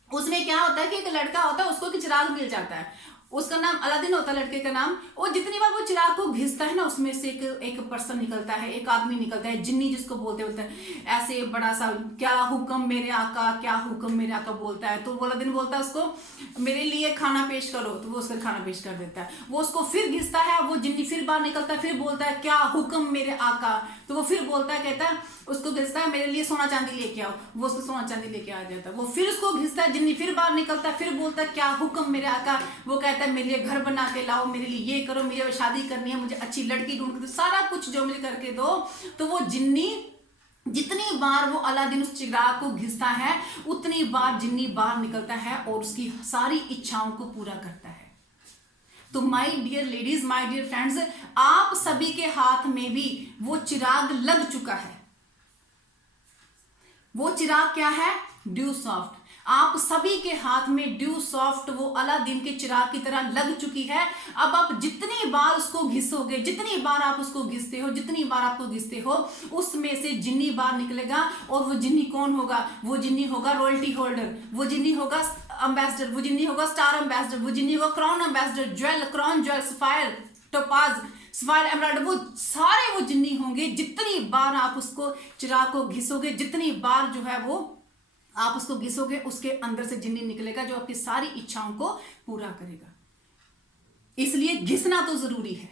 उसमें क्या होता है कि एक लड़का होता है, उसको एक चिराग मिल जाता है, उसका नाम अलादीन होता है लड़के का नाम। और जितनी बार वो चिराग को घिसता है ना, उसमें से एक पर्सन निकलता है, एक आदमी निकलता है, जिन्नी जिसको बोलते हैं, ऐसे बड़ा सा, क्या हुक्म मेरे आका, क्या हुक्म मेरे आका बोलता है। तो वो अलादीन बोलता है उसको, मेरे लिए खाना पेश करो, तो वो उसका खाना पेश कर देता है। वो उसको फिर घिसता है, वो जिन्नी फिर बाहर निकलता है, फिर बोलता है क्या हुक्म मेरे आका, तो वो फिर बोलता है, कहता है उसको घिसता है, मेरे लिए सोना चांदी लेके आओ, वो उसको सोना चांदी लेके आ जाता है। वो फिर उसको घिसता है, जिन्नी फिर बाहर निकलता है, फिर बोलता है क्या हुक्म मेरे आका, वो कहता है मेरे लिए घर बना के लाओ, मेरे लिए ये करो, मुझे शादी करनी है, मुझे अच्छी लड़की ढूंढ के दो, सारा कुछ जो मुझे करके दो। तो वो जिन्नी जितनी बार वो अलादीन उस चिराग को घिसता है, उतनी बार जिन्नी बाहर निकलता है और उसकी सारी इच्छाओं को पूरा करता है। तो my dear ladies, my dear friends, आप सभी के हाथ में भी वो चिराग लग चुका है। वो चिराग क्या है? Due soft. आप सभी के हाथ में ड्यू सॉफ्ट वो अलादीन के चिराग की तरह लग चुकी है। अब आप जितनी बार उसको घिसोगे, जितनी बार आप उसको घिसते हो, जितनी बार आपको घिसते हो, उसमें से जिन्नी बाहर निकलेगा। और वो जिन्नी कौन होगा? वो जिन्नी होगा रॉयल्टी होल्डर, वो जिन्नी होगा एम्बेसडर, वो जिन्नी होगा स्टार एम्बेसडर, वो जिन्नी होगा crown ambassador, jewel, crown jewel, sapphire, topaz, sapphire emerald, वो सारे वो जिन्नी होंगे। जितनी बार आप उसको चिराग को घिसोगे, जितनी बार जो है वो आप उसको घिसोगे, उसके अंदर से जिन्नी निकलेगा जो आपकी सारी इच्छाओं को पूरा करेगा। इसलिए घिसना तो जरूरी है,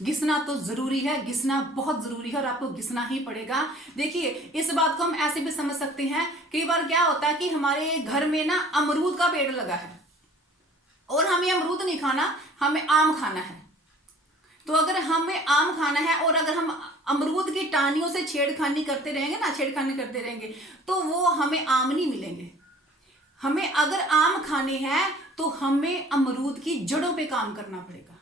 घिसना तो जरूरी है, घिसना बहुत जरूरी है और आपको घिसना ही पड़ेगा। देखिए, इस बात को हम ऐसे भी समझ सकते हैं, कई बार क्या होता है कि हमारे घर में ना अमरूद का पेड़ लगा है और हमें अमरूद नहीं खाना, हमें आम खाना है। तो अगर हमें आम खाना है और अगर हम अमरूद की टाहनियों से छेड़खानी करते रहेंगे ना, छेड़खानी करते रहेंगे, तो वो हमें आम नहीं मिलेंगे। हमें अगर आम खाने हैं तो हमें अमरूद की जड़ों पे काम करना पड़ेगा,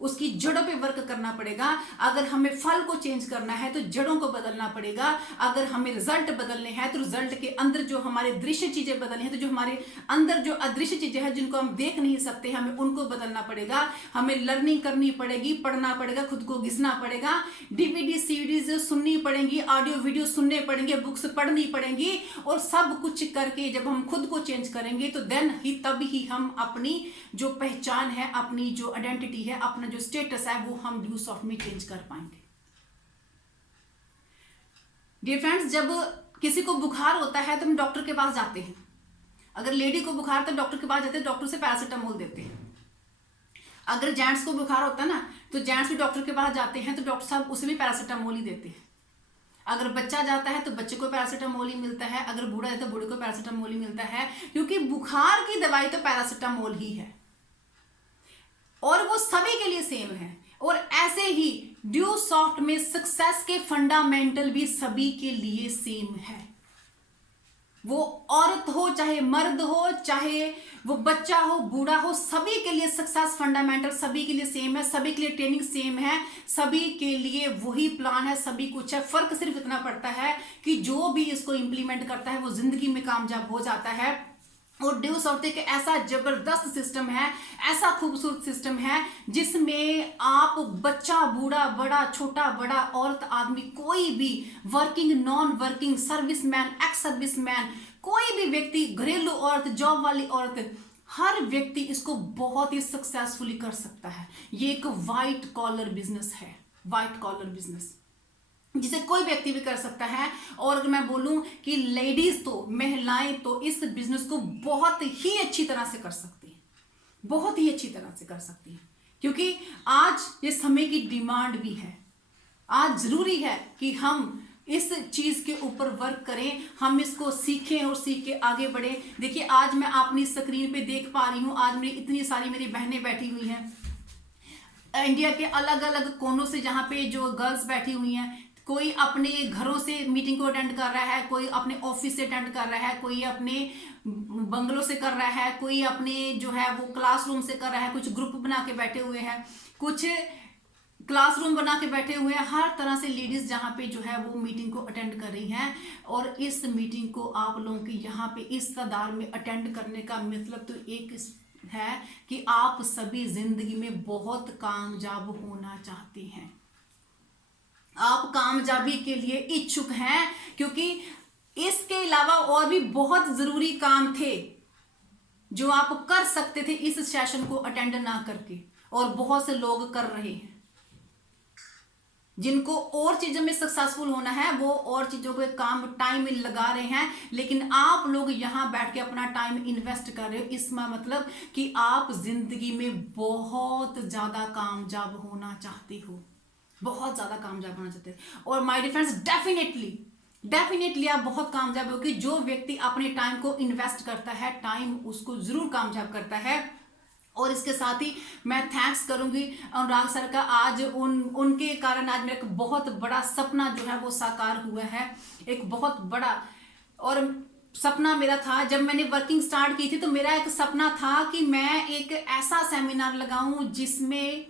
उसकी जड़ों पे वर्क करना पड़ेगा। अगर हमें फल को चेंज करना है तो जड़ों को बदलना पड़ेगा। अगर हमें रिजल्ट बदलने हैं तो रिजल्ट के अंदर जो हमारे दृश्य चीजें बदलनी है, तो जो हमारे अंदर जो अदृश्य चीजें हैं जिनको हम देख नहीं सकते, हमें उनको बदलना पड़ेगा। हमें लर्निंग करनी पड़ेगी, पढ़ना पड़ेगा, खुद को घिसना पड़ेगा, डीवीडी सीडीज सुननी पड़ेंगी, ऑडियो वीडियो सुनने पड़ेंगे, बुक्स पढ़नी पड़ेंगी। और सब कुछ करके जब हम खुद को चेंज करेंगे तो देन ही तब ही हम अपनी जो पहचान है, अपनी जो आइडेंटिटी है, अपना जो स्टेटस है, वो हम ड्यू सॉफ्ट में चेंज कर पाएंगे। डियर फ्रेंड्स, जब किसी को बुखार होता है तो हम डॉक्टर के पास जाते हैं। अगर लेडी को बुखार तो डॉक्टर के पास जाते हैं, डॉक्टर से पैरासीटामोल देते हैं। अगर जेंट्स को बुखार होता है ना तो जेंट्स भी डॉक्टर के पास जाते हैं, तो डॉक्टर साहब उसे भी पैरासीटामोल ही देते हैं। अगर बच्चा जाता है तो बच्चे को पैरासीटामोल ही मिलता है, अगर बूढ़ा है तो बूढ़े को पैरासीटामोल ही मिलता है, क्योंकि बुखार की दवाई तो पैरासीटामोल ही है और वो सभी के लिए सेम है। और ऐसे ही ड्यू सॉफ्ट में सक्सेस के फंडामेंटल भी सभी के लिए सेम है। वो औरत हो, चाहे मर्द हो, चाहे वो बच्चा हो, बूढ़ा हो, सभी के लिए सक्सेस फंडामेंटल सभी के लिए सेम है, सभी के लिए ट्रेनिंग सेम है, सभी के लिए वही प्लान है, सभी कुछ है। फर्क सिर्फ इतना पड़ता है कि जो भी इसको इंप्लीमेंट करता है वो जिंदगी में कामयाब हो जाता है। और ड्यू सॉफ्ट एक ऐसा जबरदस्त सिस्टम है, ऐसा खूबसूरत सिस्टम है जिसमें आप बच्चा, बूढ़ा, बड़ा, छोटा, बड़ा, औरत, आदमी, कोई भी working, non working, serviceman, ex serviceman, कोई भी व्यक्ति, घरेलू औरत, जॉब वाली औरत, हर व्यक्ति इसको बहुत ही सक्सेसफुली कर सकता है। ये एक व्हाइट कॉलर बिजनेस है, व्हाइट कॉलर बिजनेस जिसे कोई व्यक्ति भी कर सकता है। और अगर मैं बोलूं कि लेडीज तो, महिलाएं तो इस बिजनेस को बहुत ही अच्छी तरह से कर सकती हैं, बहुत ही अच्छी तरह से कर सकती हैं, क्योंकि आज ये समय की डिमांड भी है। आज जरूरी है कि हम इस चीज के ऊपर वर्क करें, हम इसको सीखें और सीख के आगे बढ़े। देखिए, आज मैं अपनी स्क्रीन पे देख पा रही हूं, आज मेरी इतनी सारी मेरी बहनें बैठी हुई हैं इंडिया के अलग अलग कोनों से, जहां पे जो गर्ल्स बैठी हुई हैं, कोई अपने घरों से मीटिंग को अटेंड कर रहा है, कोई अपने ऑफिस से अटेंड कर रहा है, कोई अपने बंगलों से कर रहा है, कोई अपने जो है वो क्लासरूम से कर रहा है, कुछ ग्रुप बना के बैठे हुए हैं, कुछ क्लासरूम बना के बैठे हुए हैं। हर तरह से लेडीज जहाँ पे जो है वो मीटिंग को अटेंड कर रही हैं। और इस मीटिंग को आप लोगों की यहाँ पे इस तादाद में अटेंड करने का मतलब तो एक है कि आप सभी जिंदगी में बहुत कामयाब होना चाहते हैं, आप कामयाबी के लिए इच्छुक हैं, क्योंकि इसके अलावा और भी बहुत जरूरी काम थे जो आप कर सकते थे इस सेशन को अटेंड ना करके, और बहुत से लोग कर रहे हैं। जिनको और चीजों में सक्सेसफुल होना है वो और चीजों पे काम टाइम लगा रहे हैं, लेकिन आप लोग यहां बैठ के अपना टाइम इन्वेस्ट कर रहे हो। इसका मतलब कि आप जिंदगी में बहुत ज्यादा कामयाब होना चाहते हो, बहुत ज्यादा कामयाब होना चाहते हो। और माय डियर फ्रेंड्स, डेफिनेटली आप बहुत कामयाब हो, कि जो व्यक्ति अपने टाइम को इन्वेस्ट करता है, टाइम उसको जरूर कामयाब करता है। और इसके साथ ही मैं थैंक्स करूंगी अनुराग सर का, आज उनके कारण आज मेरा एक बहुत बड़ा सपना जो है वो साकार हुआ है। एक बहुत बड़ा और सपना मेरा था, जब मैंने वर्किंग स्टार्ट की थी तो मेरा एक सपना था कि मैं एक ऐसा सेमिनार लगाऊं जिसमें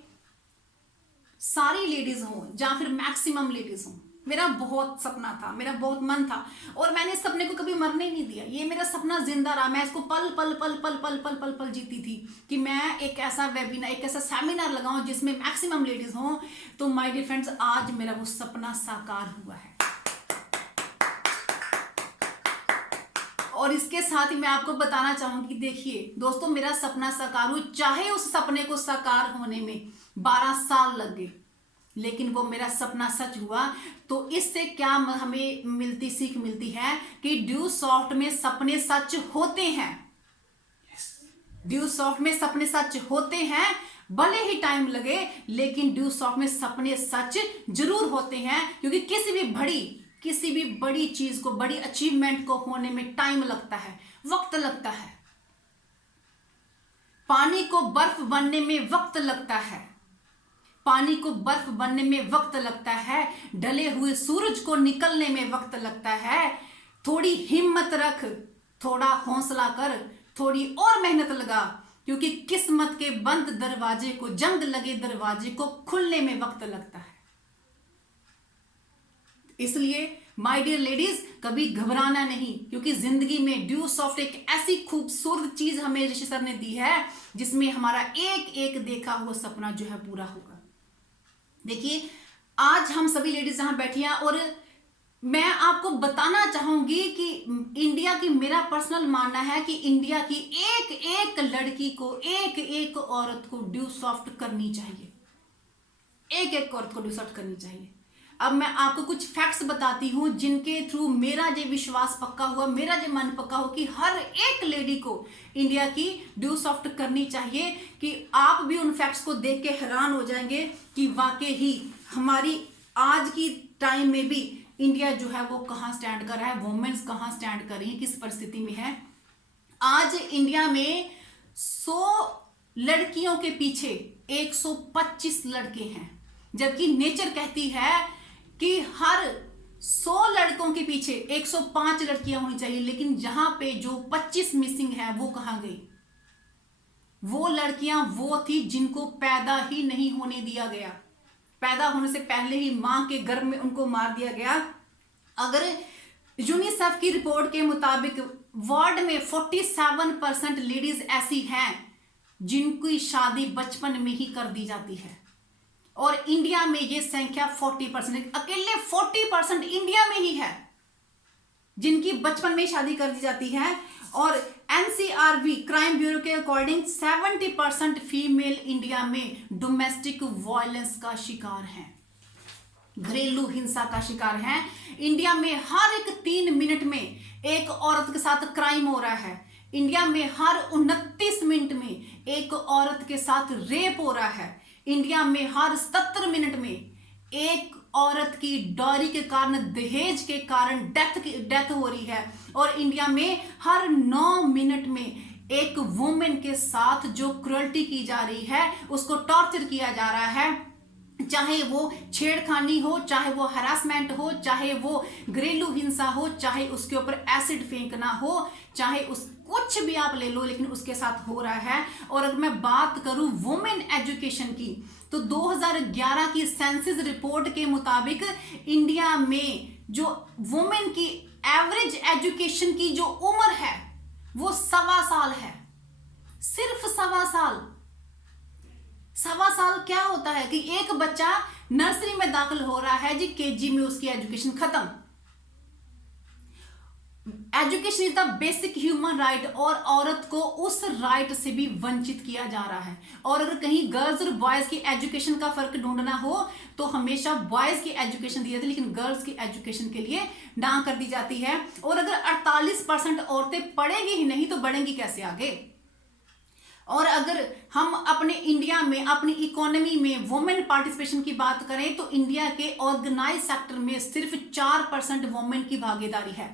सारी लेडीज हों या फिर मैक्सिमम लेडीज हों। मेरा बहुत सपना था, मेरा बहुत मन था, और मैंने इस सपने को कभी मरने नहीं दिया। ये मेरा सपना जिंदा रहा, मैं इसको पल पल पल पल पल पल पल पल जीती थी कि मैं एक ऐसा वेबिनार, एक ऐसा सेमिनार लगाऊं जिसमें मैक्सिमम लेडीज हों। तो माय डियर फ्रेंड्स, आज मेरा वो सपना साकार हुआ है। और इसके साथ ही मैं आपको बताना चाहूंगी, देखिए दोस्तों, मेरा सपना साकार हुआ, चाहे उस सपने को साकार होने में 12 साल लग गए, लेकिन वो मेरा सपना सच हुआ। तो इससे क्या हमें सीख मिलती है कि ड्यू सॉफ्ट में सपने सच होते हैं। ड्यू सॉफ्ट में सपने सच होते हैं, भले ही टाइम लगे, लेकिन ड्यू सॉफ्ट में सपने सच जरूर होते हैं। क्योंकि किसी भी बड़ी चीज को, बड़ी अचीवमेंट को होने में टाइम लगता है, वक्त लगता है। पानी को बर्फ बनने में वक्त लगता है, पानी को बर्फ बनने में वक्त लगता है, ढले हुए सूरज को निकलने में वक्त लगता है। थोड़ी हिम्मत रख, थोड़ा हौसला कर, थोड़ी और मेहनत लगा, क्योंकि किस्मत के बंद दरवाजे को, जंग लगे दरवाजे को खुलने में वक्त लगता है। इसलिए माय डियर लेडीज, कभी घबराना नहीं, क्योंकि जिंदगी में ड्यू सॉफ्ट एक ऐसी खूबसूरत चीज हमें ऋषि सर ने दी है, जिसमें हमारा एक एक देखा हुआ सपना जो है पूरा होगा। देखिए, आज हम सभी लेडीज यहां बैठी हैं, और मैं आपको बताना चाहूंगी कि इंडिया की, मेरा पर्सनल मानना है कि इंडिया की एक एक लड़की को, एक एक औरत को ड्यू सॉफ्ट करनी चाहिए, एक एक औरत को ड्यू सॉफ्ट करनी चाहिए। अब मैं आपको कुछ फैक्ट्स बताती हूं जिनके थ्रू मेरा जो विश्वास पक्का हुआ, मेरा जो मन पक्का हो कि हर एक लेडी को इंडिया की ड्यू सॉफ्ट करनी चाहिए। कि आप भी उन फैक्ट्स को देख के हैरान हो जाएंगे कि वाकई ही हमारी आज की टाइम में भी इंडिया जो है वो कहाँ स्टैंड कर रहा है, वुमेन्स कहाँ स्टैंड कर रही है, किस परिस्थिति में है। आज इंडिया में 100 लड़कियों के पीछे 125 लड़के हैं, जबकि नेचर कहती है कि हर 100 लड़कों के पीछे 105 लड़कियां होनी चाहिए। लेकिन जहां पे जो 25 मिसिंग है वो कहां गई? वो लड़कियां वो थी जिनको पैदा ही नहीं होने दिया गया, पैदा होने से पहले ही मां के गर्भ में उनको मार दिया गया। अगर यूनिसेफ की रिपोर्ट के मुताबिक वर्ल्ड में 47% लेडीज ऐसी हैं जिनकी शादी बचपन में ही कर दी जाती है, और इंडिया में ये संख्या 40%, अकेले 40% इंडिया में ही है जिनकी बचपन में शादी कर दी जाती है। और एनसीआरबी क्राइम ब्यूरो के अकॉर्डिंग 70% फीमेल इंडिया में डोमेस्टिक वायलेंस का शिकार हैं, घरेलू हिंसा का शिकार हैं। इंडिया में हर एक 3 मिनट में एक औरत के साथ क्राइम हो रहा है। इंडिया में हर 29 मिनट में एक औरत के साथ रेप हो रहा है। इंडिया में हर 77 मिनट में एक औरत की डॉरी के कारण, दहेज के कारण डेथ हो रही है। और इंडिया में हर 9 मिनट में एक वुमेन के साथ जो क्रूरल्टी की जा रही है, उसको टॉर्चर किया जा रहा है, चाहे वो छेड़खानी हो, चाहे वो हरासमेंट हो, चाहे वो घरेलू हिंसा हो, चाहे उसके ऊपर एसिड फेंकना हो, चाहे उस कुछ भी आप ले लो, लेकिन उसके साथ हो रहा है। और अगर मैं बात करूं वुमेन एजुकेशन की, तो 2011 की सेंसस रिपोर्ट के मुताबिक इंडिया में जो वुमेन की एवरेज एजुकेशन की जो उम्र है वो 1.25 साल है, सिर्फ 1.25 साल। 1.25 साल क्या होता है कि एक बच्चा नर्सरी में दाखिल हो रहा है जी, केजी में उसकी एजुकेशन खत्म। Education is the basic human right, और औरत को उस राइट से भी वंचित किया जा रहा है। और अगर कहीं गर्ल्स और बॉयज की एजुकेशन का फर्क ढूंढना हो तो हमेशा बॉयज की एजुकेशन दी जाती है, लेकिन गर्ल्स की एजुकेशन के लिए ना कर दी जाती है। और अगर 48% औरतें पढ़ेंगी ही नहीं तो बढ़ेंगी कैसे आगे। और अगर हम अपने इंडिया में अपनी इकोनॉमी में वुमेन पार्टिसिपेशन की बात करें तो इंडिया के ऑर्गेनाइज सेक्टर में सिर्फ 4% वुमेन की भागीदारी है,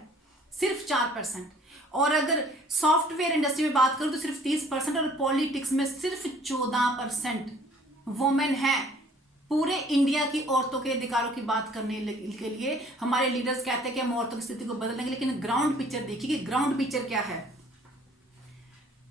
सिर्फ 4%। और अगर सॉफ्टवेयर इंडस्ट्री में बात करूं तो सिर्फ 30%, और पॉलिटिक्स में सिर्फ 14% वुमेन है। पूरे इंडिया की औरतों के अधिकारों की बात करने के लिए हमारे लीडर्स कहते हैं कि हम औरतों की स्थिति को बदल देंगे, लेकिन ग्राउंड पिक्चर देखिए कि ग्राउंड पिक्चर क्या है।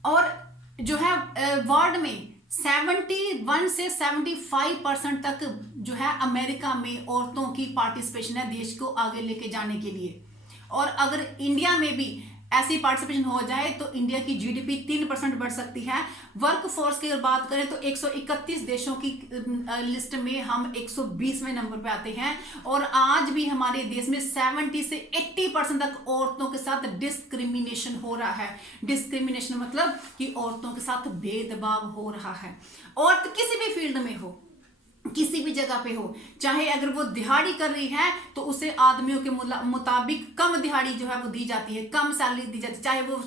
और जो है वर्ल्ड में 71 से 75% तक जो है अमेरिका में औरतों की पार्टिसिपेशन है देश को आगे लेके जाने के लिए। और अगर इंडिया में भी ऐसी पार्टिसिपेशन हो जाए तो इंडिया की जीडीपी 3% बढ़ सकती है। वर्क फोर्स की अगर बात करें तो 131 देशों की लिस्ट में हम 120वें नंबर पे आते हैं। और आज भी हमारे देश में 70 से 80% तक औरतों के साथ डिस्क्रिमिनेशन हो रहा है। डिस्क्रिमिनेशन मतलब कि औरतों के साथ भेदभाव हो रहा है। औरत किसी भी फील्ड में हो, किसी भी जगह पे हो, चाहे अगर वो दिहाड़ी कर रही है तो उसे आदमियों के मुताबिक कम दिहाड़ी जो है वो दी जाती है, कम सैलरी दी जाती है। चाहे वो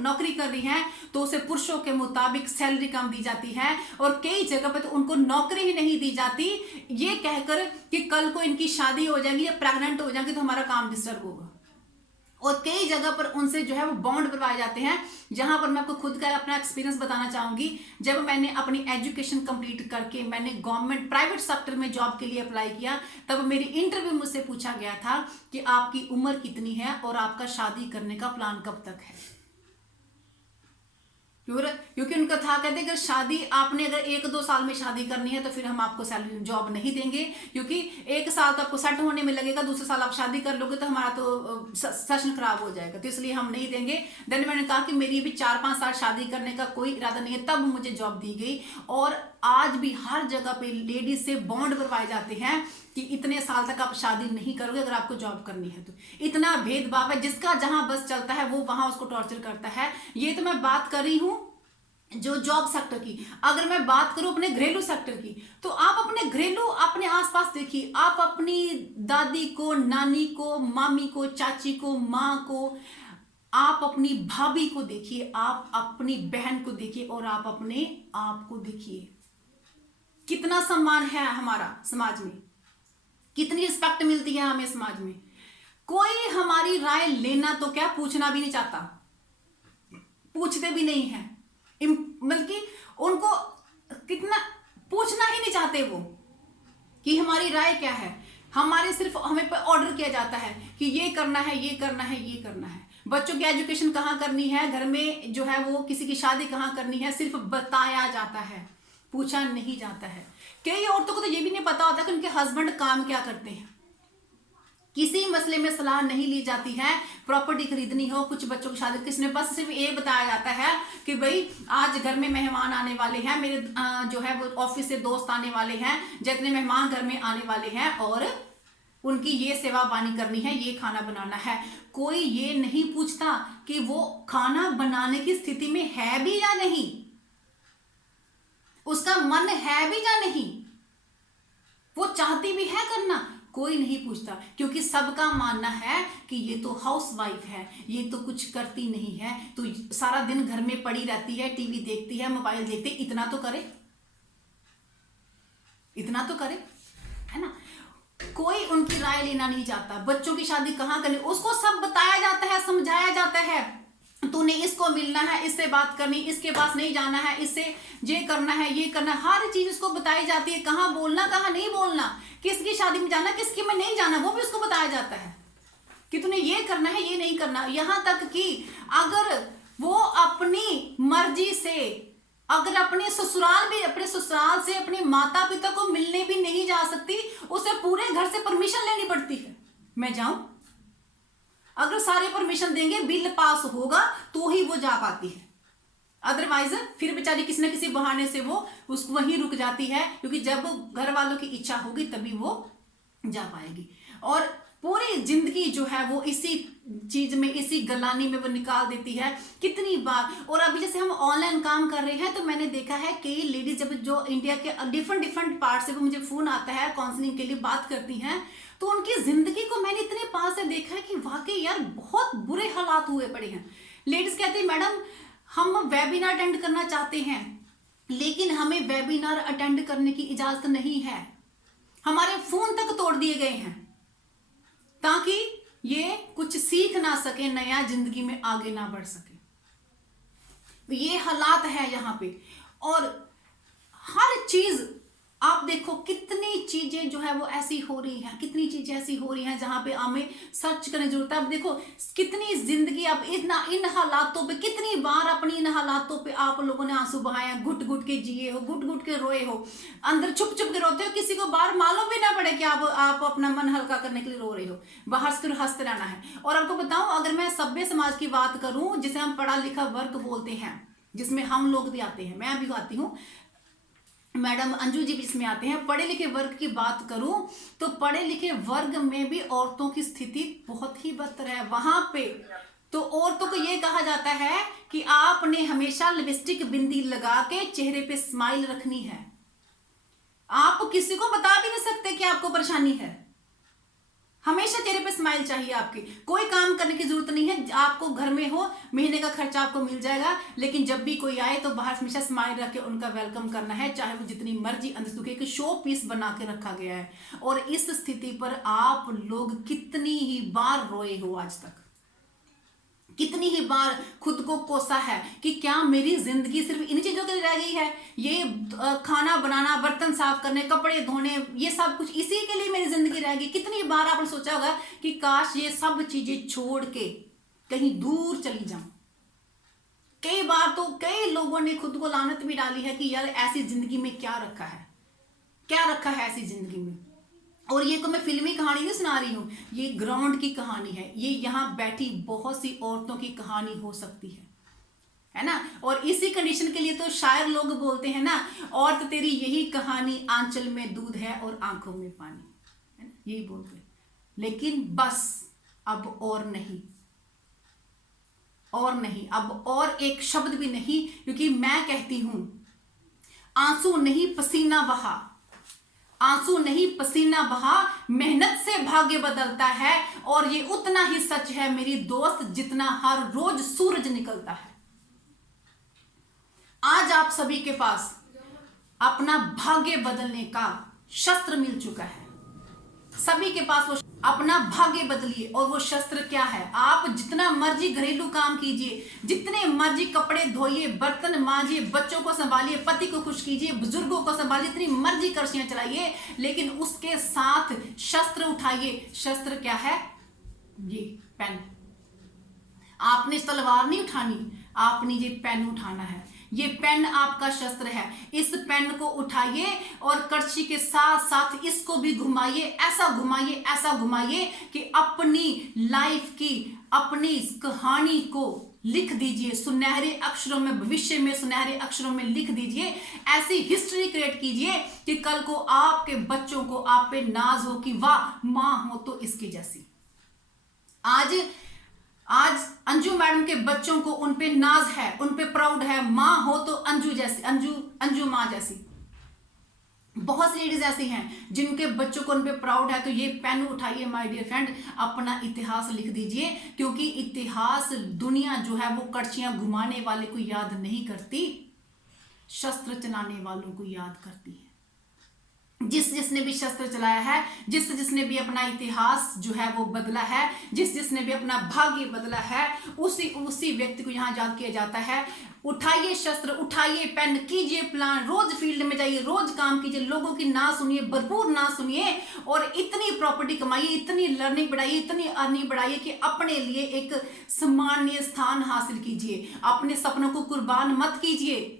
नौकरी कर रही है तो उसे पुरुषों के मुताबिक सैलरी कम दी जाती है। और कई जगह पे तो उनको नौकरी ही नहीं दी जाती, ये कहकर कि कल को इनकी शादी हो जाएगी या प्रेग्नेंट हो जाएंगी तो हमारा काम डिस्टर्ब होगा। और कई जगह पर उनसे जो है वो बॉन्ड करवाए जाते हैं, जहां पर मैं आपको खुद का अपना एक्सपीरियंस बताना चाहूंगी। जब मैंने अपनी एजुकेशन कंप्लीट करके मैंने गवर्नमेंट प्राइवेट सेक्टर में जॉब के लिए अप्लाई किया, तब मेरी इंटरव्यू मुझसे पूछा गया था कि आपकी उम्र कितनी है और आपका शादी करने का प्लान कब तक है। क्योंकि उनका था, कहते अगर शादी आपने अगर 1-2 साल में शादी करनी है तो फिर हम आपको सैलरी जॉब नहीं देंगे, क्योंकि 1 साल तो आपको सेट होने में लगेगा, दूसरे साल आप शादी कर लोगे तो हमारा तो सेशन खराब हो जाएगा, तो इसलिए हम नहीं देंगे। देन मैंने कहा कि मेरी भी 4-5 साल शादी करने का कोई इरादा नहीं है, तब मुझे जॉब दी गई। और आज भी हर जगह पे लेडीज से बॉन्ड करवाए जाते हैं कि इतने साल तक आप शादी नहीं करोगे अगर आपको जॉब करनी है तो। इतना भेदभाव है, जिसका जहां बस चलता है वो वहां उसको टॉर्चर करता है। ये तो मैं बात कर रही हूं जो जॉब सेक्टर की। अगर मैं बात करूं अपने घरेलू सेक्टर की, तो आप अपने घरेलू अपने आसपास देखिए, आप अपनी दादी को, नानी को, मामी को, चाची को, माँ को, आप अपनी भाभी को देखिए, आप अपनी बहन को देखिए, और आप अपने आप को देखिए। कितना सम्मान है हमारा समाज में, कितनी रिस्पेक्ट मिलती है हमें समाज में। कोई हमारी राय लेना तो क्या, पूछना भी नहीं चाहता, पूछते भी नहीं है, बल्कि उनको कितना पूछना ही नहीं चाहते वो कि हमारी राय क्या है। हमारे सिर्फ हमें पर ऑर्डर किया जाता है कि ये करना है, ये करना है, ये करना है। बच्चों की एजुकेशन कहाँ करनी है, घर में जो है वो किसी की शादी कहाँ करनी है, सिर्फ बताया जाता है, पूछा नहीं जाता है। कई औरतों को तो ये भी नहीं पता होता कि उनके हस्बैंड काम क्या करते हैं। किसी मसले में सलाह नहीं ली जाती है। प्रॉपर्टी खरीदनी हो, कुछ बच्चों की शादी, किसने बस सिर्फ ये बताया जाता है कि भाई आज घर में मेहमान आने वाले हैं, मेरे जो है वो ऑफिस से दोस्त आने वाले हैं, जितने मेहमान घर में आने वाले हैं और उनकी ये सेवा पानी करनी है, ये खाना बनाना है। कोई ये नहीं पूछता कि वो खाना बनाने की स्थिति में है भी या नहीं, उसका मन है भी या नहीं, वो चाहती भी है करना, कोई नहीं पूछता। क्योंकि सबका मानना है कि ये तो हाउस वाइफ है, ये तो कुछ करती नहीं है, तो सारा दिन घर में पड़ी रहती है, टीवी देखती है, मोबाइल देखती है, इतना तो करे, इतना तो करे, है ना। कोई उनकी राय लेना नहीं चाहता। बच्चों की शादी कहाँ करनी, उसको सब बताया जाता है, समझाया जाता है तूने इसको मिलना है, इससे बात करनी, इसके पास नहीं जाना है, इससे ये करना है, ये करना, हर चीज उसको बताई जाती है। कहाँ बोलना, कहाँ नहीं बोलना, किसकी शादी में जाना, किसकी में नहीं जाना, वो भी उसको बताया जाता है कि तूने ये करना है, ये नहीं करना। यहां तक कि अगर वो अपनी मर्जी से अगर अपने ससुराल से अपने माता पिता को मिलने भी नहीं जा सकती, उसे पूरे घर से परमिशन लेनी पड़ती है, मैं जाऊं। अगर सारे परमिशन देंगे, बिल पास होगा तो ही वो जा पाती है, अदरवाइज फिर बेचारी किसी न किसी बहाने से वो उसको वहीं रुक जाती है, क्योंकि जब घर वालों की इच्छा होगी तभी वो जा पाएगी। और पूरी जिंदगी जो है वो इसी चीज में, इसी गलानी में वो निकाल देती है कितनी बार। और अभी जैसे हम ऑनलाइन काम कर रहे हैं तो मैंने देखा है कई लेडीज जब जो इंडिया के डिफरेंट पार्ट से वो मुझे फोन आता है काउंसलिंग के लिए बात करती हैं, तो उनकी जिंदगी को मैंने इतने पास से देखा है कि वाकई यार बहुत बुरे हालात हुए पड़े हैं। लेडीज कहती है मैडम हम वेबिनार अटेंड करना चाहते हैं लेकिन हमें वेबिनार अटेंड करने की इजाजत नहीं है, हमारे फोन तक तोड़ दिए गए हैं ताकि ये कुछ सीख ना सके, नया जिंदगी में आगे ना बढ़ सके। ये हालात है यहाँ पे। और हर चीज आप देखो कितनी चीजें जो है वो ऐसी हो रही हैं, कितनी चीजें ऐसी हो रही हैं जहां पे हमें सर्च करने की जरूरत है। अब देखो कितनी जिंदगी, अब इन हालातों पे कितनी बार अपनी इन हालातों पे आप लोगों ने आंसू बहाए, घुट घुट के जिए हो, घुट घुट के रोए हो, अंदर छुप छुप के रोते हो, किसी को बाहर मालूम भी ना पड़े कि आप अपना मन हल्का करने के लिए रो रहे हो, बाहर से हंसते रहना है। और आपको बताऊं, अगर मैं सभ्य समाज की बात करूं जिसे हम पढ़ा लिखा वर्ग बोलते हैं, जिसमें हम लोग भी आते हैं, मैं भी आती हूँ, मैडम अंजू जी भी इसमें आते हैं, पढ़े लिखे वर्ग की बात करूं तो पढ़े लिखे वर्ग में भी औरतों की स्थिति बहुत ही बदतर है। वहां पे तो औरतों को यह कहा जाता है कि आपने हमेशा लिपस्टिक बिंदी लगा के चेहरे पे स्माइल रखनी है, आप किसी को बता भी नहीं सकते कि आपको परेशानी है, हमेशा चेहरे पे स्माइल चाहिए आपकी, कोई काम करने की जरूरत नहीं है, आपको घर में हो महीने का खर्चा आपको मिल जाएगा, लेकिन जब भी कोई आए तो बाहर हमेशा स्माइल रख के उनका वेलकम करना है, चाहे वो जितनी मर्जी अंदर से दुखे, शो पीस बना के रखा गया है। और इस स्थिति पर आप लोग कितनी ही बार रोए हो आज तक, कितनी ही बार खुद को कोसा है कि क्या मेरी जिंदगी सिर्फ इन चीजों के लिए रह गई है, ये खाना बनाना, बर्तन साफ करने, कपड़े धोने, ये सब कुछ इसी के लिए मेरी जिंदगी रह गई। कितनी बार आपने सोचा होगा कि काश ये सब चीजें छोड़ के कहीं दूर चली जाऊं। कई बार तो कई लोगों ने खुद को लानत भी डाली है कि यार ऐसी जिंदगी में क्या रखा है, क्या रखा है ऐसी जिंदगी में। और ये को मैं फिल्मी कहानी नहीं सुना रही हूं, ये ग्राउंड की कहानी है, ये यहाँ बैठी बहुत सी औरतों की कहानी हो सकती है ना। और इसी कंडीशन के लिए तो शायर लोग बोलते हैं ना, औरत तेरी यही कहानी, आंचल में दूध है और आंखों में पानी, है ना, यही बोलते हैं। लेकिन बस अब और नहीं, और नहीं, अब और एक शब्द भी नहीं, क्योंकि मैं कहती हूं आंसू नहीं पसीना बहा, आंसू नहीं पसीना बहा, मेहनत से भाग्य बदलता है। और ये उतना ही सच है मेरी दोस्त जितना हर रोज सूरज निकलता है। आज आप सभी के पास अपना भाग्य बदलने का शस्त्र मिल चुका है, सभी के पास वो अपना भाग्य बदलिए। और वो शस्त्र क्या है? आप जितना मर्जी घरेलू काम कीजिए, जितने मर्जी कपड़े धोइए, बर्तन मांजिए, बच्चों को संभालिए, पति को खुश कीजिए, बुजुर्गों को संभालिए, जितनी मर्जी कर्सियां चलाइए, लेकिन उसके साथ शस्त्र उठाइए। शस्त्र क्या है? ये पेन। आपने तलवार नहीं उठानी, आपने ये पेन उठाना है। ये पेन आपका शस्त्र है। इस पेन को उठाइए और कड़छी के साथ साथ इसको भी घुमाइए, ऐसा घुमाइए, ऐसा घुमाइए कि अपनी लाइफ की, अपनी कहानी को लिख दीजिए सुनहरे अक्षरों में, भविष्य में सुनहरे अक्षरों में लिख दीजिए। ऐसी हिस्ट्री क्रिएट कीजिए कि कल को आपके बच्चों को आप पे नाज हो कि वाह मां हो तो इसकी जैसी। आज अंजू मैडम के बच्चों को उन पे नाज है, उन पे प्राउड है, मां हो तो अंजू जैसी, अंजू मां जैसी। बहुत सी लेडीज ऐसी हैं जिनके बच्चों को उन पे प्राउड है। तो ये पेन उठाइए माय डियर फ्रेंड, अपना इतिहास लिख दीजिए, क्योंकि इतिहास, दुनिया जो है वो कड़छियां घुमाने वाले को याद नहीं करती, शस्त्र चलाने वालों को याद करती है। जिसने भी शस्त्र चलाया है, जिसने भी अपना इतिहास जो है वो बदला है, जिसने भी अपना भाग्य बदला है, उसी व्यक्ति को यहाँ याद किया जाता है। उठाइए शस्त्र, उठाइए पेन, कीजिए प्लान, रोज फील्ड में जाइए, रोज काम कीजिए, लोगों की ना सुनिए, भरपूर ना सुनिए, और इतनी प्रॉपर्टी कमाइए, इतनी लर्निंग बढ़ाइए, इतनी अर्निंग बढ़ाइए कि अपने लिए एक सम्माननीय स्थान हासिल कीजिए। अपने सपनों को कुर्बान मत कीजिए।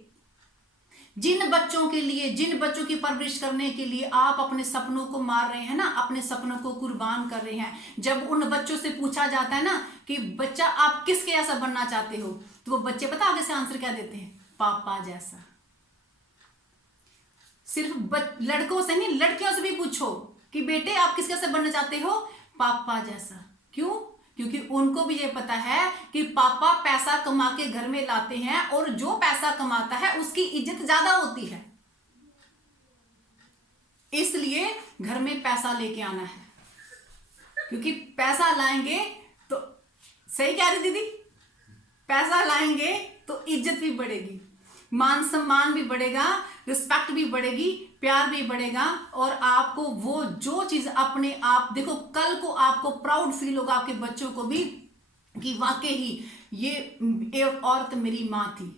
जिन बच्चों के लिए, जिन बच्चों की परवरिश करने के लिए आप अपने सपनों को मार रहे हैं ना, अपने सपनों को कुर्बान कर रहे हैं, जब उन बच्चों से पूछा जाता है ना कि बच्चा आप किसके ऐसा बनना चाहते हो, तो वो बच्चे पता आगे से आंसर क्या देते हैं? पापा जैसा। सिर्फ लड़कों से नहीं, लड़कियों से भी पूछो कि बेटे आप किसके ऐसा बनना चाहते हो? पापा जैसा। क्यों? क्योंकि उनको भी ये पता है कि पापा पैसा कमा के घर में लाते हैं, और जो पैसा कमाता है उसकी इज्जत ज्यादा होती है, इसलिए घर में पैसा लेके आना है, क्योंकि पैसा लाएंगे तो, सही कह रही दीदी, पैसा लाएंगे तो इज्जत भी बढ़ेगी, मान सम्मान भी बढ़ेगा, रिस्पेक्ट भी बढ़ेगी, प्यार भी बढ़ेगा, और आपको वो जो चीज अपने आप, देखो कल को आपको प्राउड फील होगा आपके बच्चों को भी कि वाकई ही ये औरत मेरी माँ थी।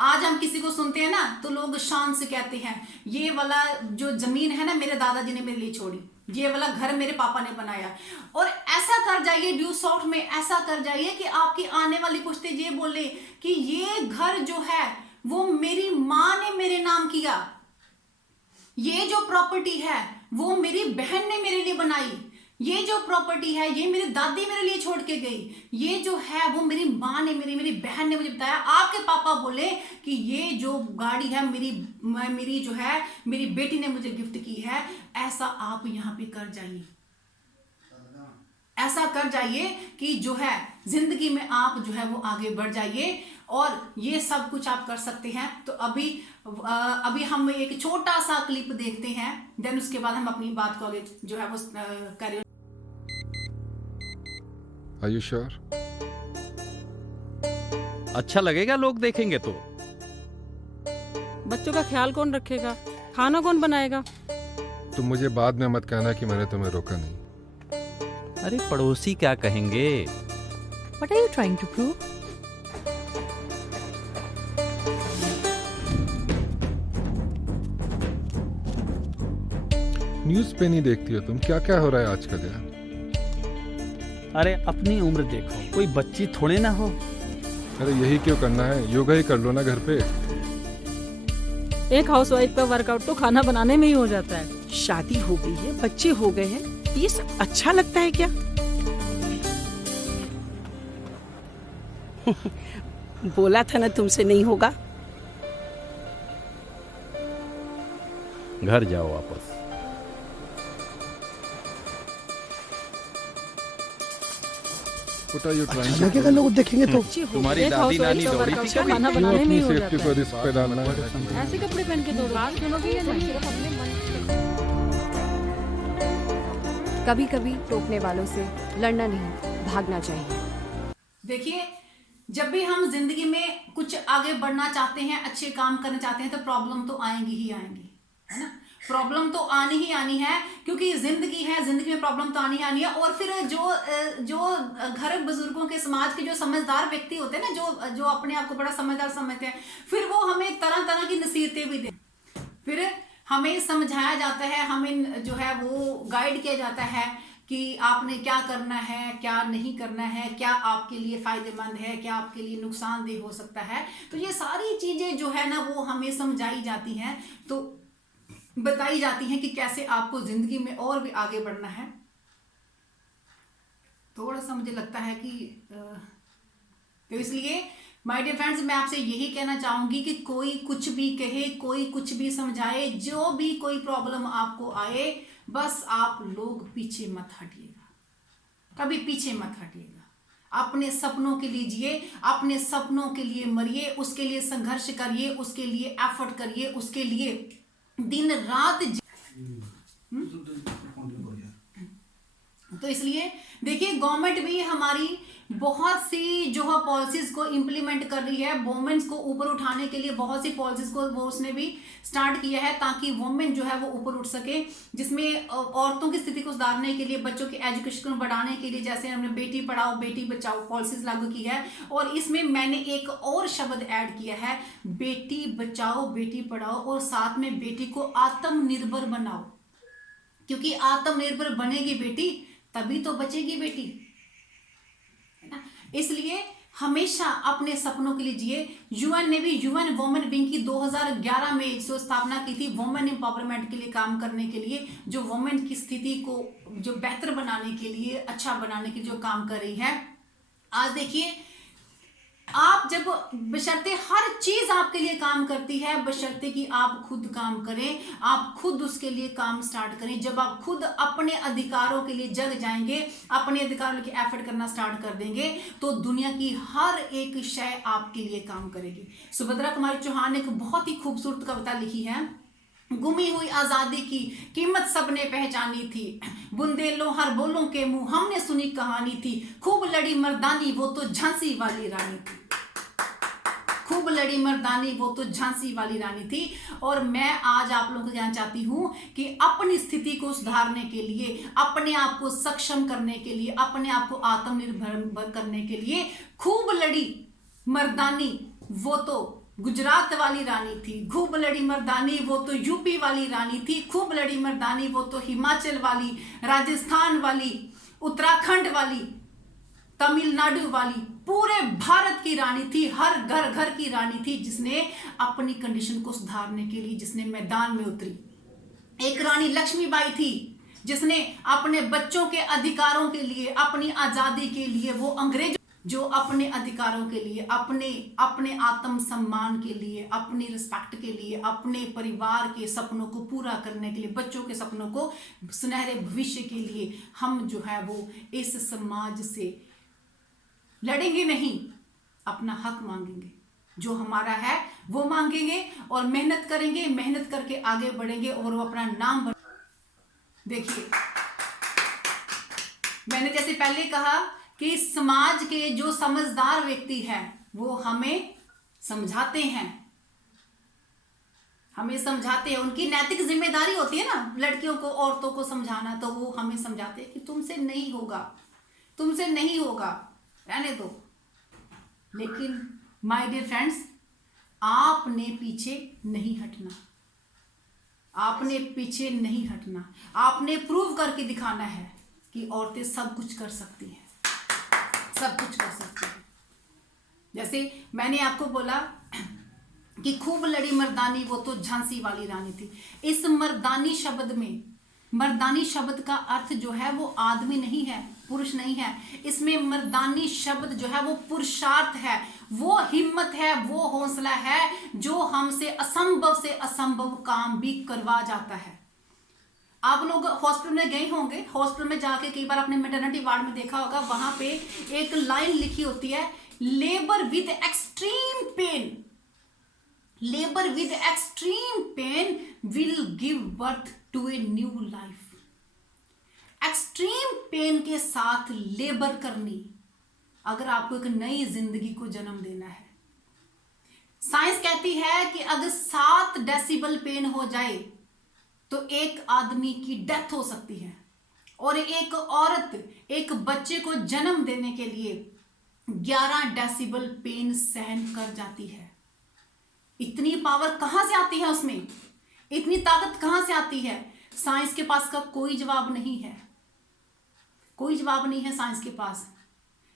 आज हम किसी को सुनते हैं ना तो लोग शान से कहते हैं ये वाला जो जमीन है ना मेरे दादाजी ने मेरे लिए छोड़ी, ये वाला घर मेरे पापा ने बनाया। और ऐसा कर जाइए ड्यू सॉफ्ट में, ऐसा कर जाइए कि आपकी आने वाली पुश्ते ये बोले कि ये घर जो है वो मेरी माँ ने मेरे नाम किया, ये जो प्रॉपर्टी है वो मेरी बहन ने मेरे लिए बनाई, ये जो प्रॉपर्टी है ये मेरी दादी मेरे लिए छोड़ के गई, ये जो है वो मेरी माँ ने, मेरी बहन ने मुझे बताया। आपके पापा बोले कि ये जो गाड़ी है मेरी जो है मेरी बेटी ने मुझे गिफ्ट की है। ऐसा आप यहाँ पे कर जाइए, ऐसा कर जाइए कि जो है जिंदगी में आप जो है वो आगे बढ़ जाइए, और ये सब कुछ आप कर सकते हैं। तो अभी हम एक छोटा सा क्लिप देखते हैं, देन उसके बाद हम अपनी बात को आगे जो है वो करें। Are you sure? अच्छा लगेगा लोग देखेंगे तो। बच्चों का ख्याल कौन रखेगा, खाना कौन बनाएगा? तुम मुझे बाद में मत कहना कि मैंने तुम्हें रोका नहीं। अरे पड़ोसी क्या कहेंगे? What are you trying to prove? News पे नहीं देखती हो तुम? क्या क्या हो रहा है आजकल यार? अरे अपनी उम्र देखो, कोई बच्ची थोड़े ना हो। अरे यही क्यों करना है, योगा ही कर लो ना घर पे। एक हाउसवाइफ का वर्कआउट तो खाना बनाने में ही हो जाता है। शादी हो गई है, बच्चे हो गए हैं, ये सब अच्छा लगता है क्या? बोला था ना तुमसे नहीं होगा। घर जाओ वापस। What are you trying to लगेगा लोग देखेंगे तो। तुम्हारी एक दादी नानी हाउसवाइफ का दौड़ी थी वर्कआउट तो कभी? खाना क्यों बनाने में अपनी ही हो सेफ्टी जाता को है। रिस्क पे डालना है? ऐसे कपड़े पहन के दौड़ो, बात सुनोगे या नहीं? सिर्फ अपने मन कभी कभी टोकने वालों से लड़ना नहीं, भागना चाहिए। देखिए, जब भी हम जिंदगी में कुछ आगे बढ़ना चाहते हैं, अच्छे काम करना चाहते हैं, तो प्रॉब्लम तो आएंगी ही आएंगी, है ना। प्रॉब्लम तो आनी ही आनी है, क्योंकि जिंदगी है, जिंदगी में प्रॉब्लम तो आनी ही आनी है। और फिर जो घर बुजुर्गों के, समाज के जो समझदार व्यक्ति होते हैं ना, जो अपने आप को बड़ा समझदार समझते हैं, फिर वो हमें तरह तरह की नसीहतें भी देते, फिर हमें समझाया जाता है, हमें जो है वो गाइड किया जाता है कि आपने क्या करना है, क्या नहीं करना है, क्या आपके लिए फायदेमंद है, क्या आपके लिए नुकसानदेह हो सकता है। तो ये सारी चीजें जो है ना वो हमें समझाई जाती हैं, तो बताई जाती हैं कि कैसे आपको जिंदगी में और भी आगे बढ़ना है। थोड़ा सा मुझे लगता है कि तो इसलिए माय डियर फ्रेंड्स, मैं आपसे यही कहना चाहूंगी कि कोई कुछ भी कहे, कोई कुछ भी समझाए, जो भी कोई प्रॉब्लम आपको आए, बस आप लोग पीछे मत हटिएगा, कभी पीछे मत हटिएगा। अपने सपनों के लिए जिए, अपने सपनों के लिए मरिए, उसके लिए संघर्ष करिए, उसके लिए एफर्ट करिए, उसके लिए दिन रात तो इसलिए देखिए, गवर्नमेंट भी हमारी बहुत सी जो है पॉलिसीज को इम्प्लीमेंट कर रही है, वुमेन्स को ऊपर उठाने के लिए बहुत सी पॉलिसीज को वो उसने भी स्टार्ट किया है ताकि वुमेन जो है वो ऊपर उठ सके, जिसमें औरतों की स्थिति को सुधारने के लिए, बच्चों की एजुकेशन को बढ़ाने के लिए, जैसे हमने बेटी पढ़ाओ बेटी बचाओ पॉलिसीज लागू की है। और इसमें मैंने एक और शब्द ऐड किया है, बेटी बचाओ बेटी पढ़ाओ, और साथ में बेटी को आत्मनिर्भर बनाओ, क्योंकि आत्मनिर्भर बनेगी बेटी तभी तो बचेगी बेटी, है ना। इसलिए हमेशा अपने सपनों के लिए जिए। यूएन ने भी यूएन वुमेन विंग की 2011 में इसको स्थापना की थी, वुमेन एम्पावरमेंट के लिए काम करने के लिए, जो वुमेन की स्थिति को जो बेहतर बनाने के लिए, अच्छा बनाने के लिए जो काम कर रही है। आज देखिए, आप जब बशर्ते हर चीज आपके लिए काम करती है, बशर्ते कि आप खुद काम करें, आप खुद उसके लिए काम स्टार्ट करें। जब आप खुद अपने अधिकारों के लिए जग जाएंगे, अपने अधिकारों के एफर्ट करना स्टार्ट कर देंगे, तो दुनिया की हर एक शय आपके लिए काम करेगी। सुभद्रा कुमारी चौहान ने एक बहुत ही खूबसूरत कविता लिखी है, गुमी हुई आजादी की कीमत सबने पहचानी थी, बुंदेलों हर बोलों के मुंह हमने सुनी कहानी थी, खूब लड़ी मर्दानी वो तो झांसी वाली रानी थी, खूब लड़ी मर्दानी वो तो झांसी वाली रानी थी। और मैं आज आप लोगों को कहना चाहती हूं कि अपनी स्थिति को सुधारने के लिए, अपने आप को सक्षम करने के लिए, अपने आप को आत्मनिर्भर करने के लिए, खूब लड़ी मर्दानी वो तो गुजरात वाली रानी थी, खूब लड़ी मर्दानी वो तो यूपी वाली रानी थी, खूब लड़ी मर्दानी वो तो हिमाचल वाली, राजस्थान वाली, उत्तराखंड वाली, तमिलनाडु वाली, पूरे भारत की रानी थी, हर घर घर की रानी थी, जिसने अपनी कंडीशन को सुधारने के लिए, जिसने मैदान में उतरी। एक रानी लक्ष्मीबाई थी, जिसने अपने बच्चों के अधिकारों के लिए, अपनी आजादी के लिए, वो अंग्रेज जो अपने अधिकारों के लिए, अपने आत्म सम्मान के लिए, अपनी रिस्पेक्ट के लिए, अपने परिवार के सपनों को पूरा करने के लिए, बच्चों के सपनों को, सुनहरे भविष्य के लिए हम जो है वो इस समाज से लड़ेंगे नहीं, अपना हक मांगेंगे, जो हमारा है वो मांगेंगे और मेहनत करेंगे, मेहनत करके आगे बढ़ेंगे और वो अपना नाम देखिए, मैंने जैसे पहले कहा कि समाज के जो समझदार व्यक्ति हैं वो हमें समझाते हैं, उनकी नैतिक जिम्मेदारी होती है ना लड़कियों को, औरतों को समझाना, तो वो हमें समझाते हैं कि तुमसे नहीं होगा, रहने दो। लेकिन माय डियर फ्रेंड्स, आपने पीछे नहीं हटना, आपने प्रूव करके दिखाना है कि औरतें सब कुछ कर सकती हैं, जैसे मैंने आपको बोला कि खूब लड़ी मर्दानी वो तो झांसी वाली रानी थी। इस मर्दानी शब्द का अर्थ जो है वो आदमी नहीं है, पुरुष नहीं है। इसमें मर्दानी शब्द जो है वो पुरुषार्थ है, वो हिम्मत है, वो हौसला है जो हमसे असंभव से असंभव काम भी करवा जाता है। आप लोग हॉस्पिटल में गए होंगे, हॉस्पिटल में जाके कई बार अपने मैटरनिटी वार्ड में देखा होगा, वहां पे एक लाइन लिखी होती है, labour with extreme pain will give birth to a new life. Extreme pain के साथ लेबर करनी, अगर आपको एक नई जिंदगी को जन्म देना है। साइंस कहती है कि अगर 7 डेसिबल पेन हो जाए तो एक आदमी की डेथ हो सकती है, और एक औरत एक बच्चे को जन्म देने के लिए 11 डेसिबल पेन सहन कर जाती है। इतनी पावर कहां से आती है उसमें, इतनी ताकत कहां से आती है? साइंस के पास का कोई जवाब नहीं है, साइंस के पास,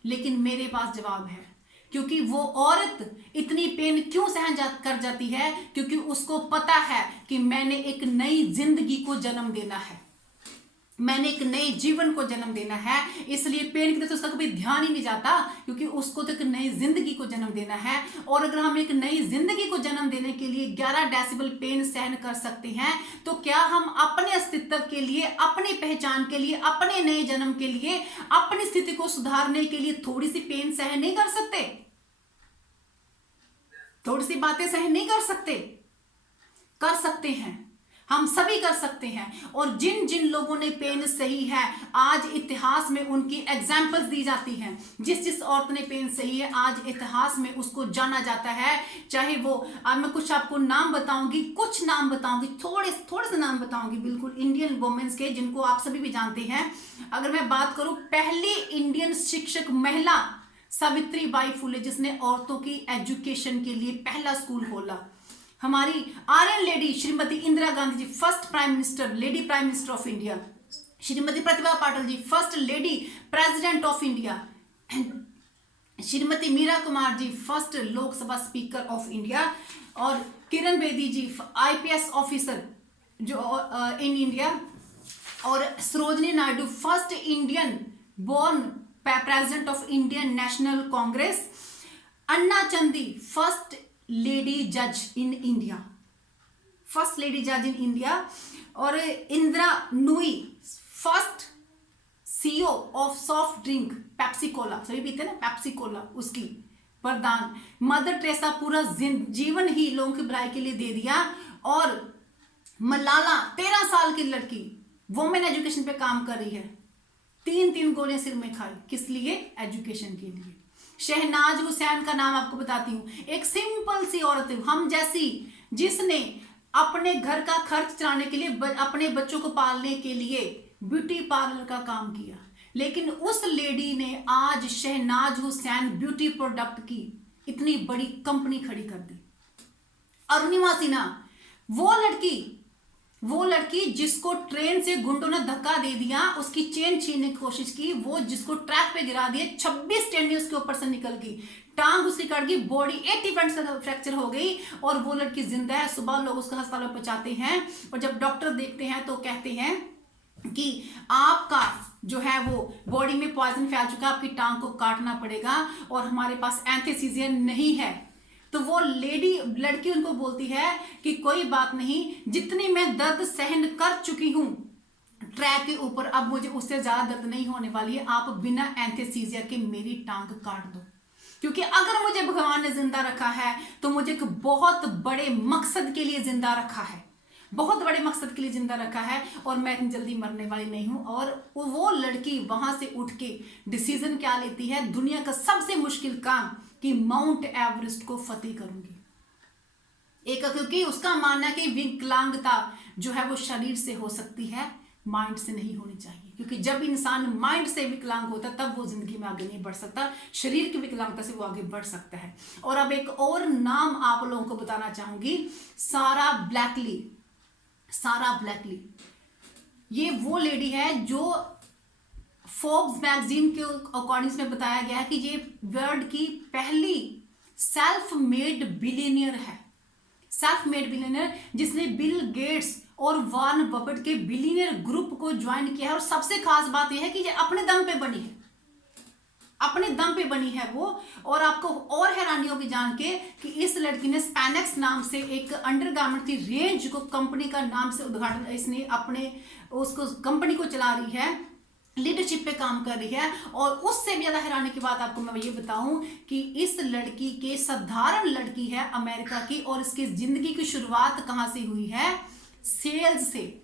लेकिन मेरे पास जवाब है। क्योंकि वो औरत इतनी पेन क्यों सहन कर जाती है? क्योंकि उसको पता है कि मैंने एक नई जिंदगी को जन्म देना है, मैंने एक नए जीवन को जन्म देना है, इसलिए पेन की तरफ उसका कभी ध्यान ही नहीं जाता, क्योंकि उसको तो एक नई जिंदगी को जन्म देना है। और अगर हम एक नई जिंदगी को जन्म देने के लिए 11 डेसिबल पेन सहन कर सकते हैं, तो क्या हम अपने अस्तित्व के लिए, अपनी पहचान के लिए, अपने नए जन्म के लिए, अपनी स्थिति को सुधारने के लिए थोड़ी सी पेन सहन नहीं कर सकते? थोड़ी सी बातें सहन नहीं कर सकते? कर सकते हैं। हम सभी कर सकते हैं। और जिन जिन लोगों ने पेन सही है, आज इतिहास में उनकी एग्जाम्पल्स दी जाती हैं। जिस जिस औरत ने पेन सही है, आज इतिहास में उसको जाना जाता है। चाहे वो मैं कुछ आपको नाम बताऊंगी, कुछ नाम बताऊंगी, थोड़े से नाम बताऊंगी, बिल्कुल इंडियन वुमेन्स के, जिनको आप सभी भी जानते हैं। अगर मैं बात करूं, पहली इंडियन शिक्षक महिला सावित्री बाई फुले, जिसने औरतों की एजुकेशन के लिए पहला स्कूल खोला। हमारी iron lady Shrimati Indira Gandhi ji, first prime minister, lady prime minister of India. Shrimati Pratibha Patil ji, first lady president of India. Shrimati Meera Kumar ji, first Lok Sabha speaker of India. और किरण बेदी जी, IPS ऑफिसर जो इन इंडिया। और Sarojini Naidu, first Indian born president of Indian National Congress. Anna Chandy, first lady जज इन इंडिया, फर्स्ट लेडी जज इन इंडिया। और Indira Nooyi, first CEO of soft drink Pepsi Cola, सभी पीते हैं ना पेप्सी कोला, उसकी प्रदान। मदर टेरेसा पूरा जीवन ही लोगों की भलाई के लिए दे दिया। और मलाला 13 साल की लड़की वुमेन एजुकेशन पे काम कर रही है, 3 गोलियां सिर में खाई, किस लिए? एजुकेशन के लिए। शहनाज हुसैन का नाम आपको बताती हूँ, एक सिंपल सी औरत, हम जैसी, जिसने अपने घर का खर्च चलाने के लिए, अपने बच्चों को पालने के लिए ब्यूटी पार्लर का काम किया। लेकिन उस लेडी ने आज शहनाज हुसैन ब्यूटी प्रोडक्ट की इतनी बड़ी कंपनी खड़ी कर दी। अरुणिमा सिन्हा, वो लड़की जिसको ट्रेन से गुंडों ने धक्का दे दिया, उसकी चेन छीनने की कोशिश की, वो जिसको ट्रैक पे गिरा दिए, 26 टेंडे उसके ऊपर से निकल गई, टांग उसकी कट गई, बॉडी 80% फ्रैक्चर हो गई, और वो लड़की जिंदा है। सुबह लोग उसको अस्पताल में पहुंचाते हैं, और जब डॉक्टर देखते हैं तो कहते हैं कि आपका जो है वो बॉडी में पॉइजन फैल चुका है, आपकी टांग को काटना पड़ेगा, और हमारे पास एनेस्थीसिया नहीं है। तो वो लड़की उनको बोलती है कि कोई बात नहीं, जितनी मैं दर्द सहन कर चुकी हूं ट्रैक के ऊपर, अब मुझे उससे ज्यादा दर्द नहीं होने वाली है, आप बिना एनेस्थीसिया के मेरी टांग काट दो। क्योंकि अगर मुझे भगवान ने जिंदा रखा है तो मुझे एक बहुत बड़े मकसद के लिए जिंदा रखा है, बहुत बड़े मकसद के लिए जिंदा रखा है, और मैं इतनी जल्दी मरने वाली नहीं हूं। और वो लड़की वहां से उठ के डिसीजन क्या लेती है, दुनिया का सबसे मुश्किल काम कि माउंट एवरेस्ट को फतेह करूंगी। क्योंकि उसका मानना है कि विकलांगता जो है वो शरीर से हो सकती है, माइंड से नहीं होनी चाहिए। क्योंकि जब इंसान माइंड से विकलांग होता है तब वो जिंदगी में आगे नहीं बढ़ सकता, शरीर की विकलांगता से वो आगे बढ़ सकता है। और अब एक और नाम आप लोगों को बताना चाहूंगी, सारा ब्लैकली। ये वो लेडी है जो फोर्ब्स मैगजीन के अकॉर्डिंग में बताया गया है कि ये वर्ल्ड की पहली सेल्फ मेड बिलियनियर है, जिसने बिल गेट्स और वॉरेन बफेट के बिलियनियर ग्रुप को ज्वाइन किया है। और सबसे खास बात यह है कि ये अपने दम पे बनी है वो। और आपको और हैरानी होगी जान के कि इस लड़की ने स्पैनेक्स नाम से एक अंडरगारमेंट की रेंज को कंपनी का नाम से उद्घाटन, इसने अपने उसको कंपनी को चला रही है, लीडरशिप पे काम कर रही है। और उससे भी ज्यादा हैरानी की बात आपको मैं ये बताऊं कि इस लड़की के साधारण लड़की है अमेरिका की, और इसकी जिंदगी की शुरुआत कहां से हुई है? सेल्स से।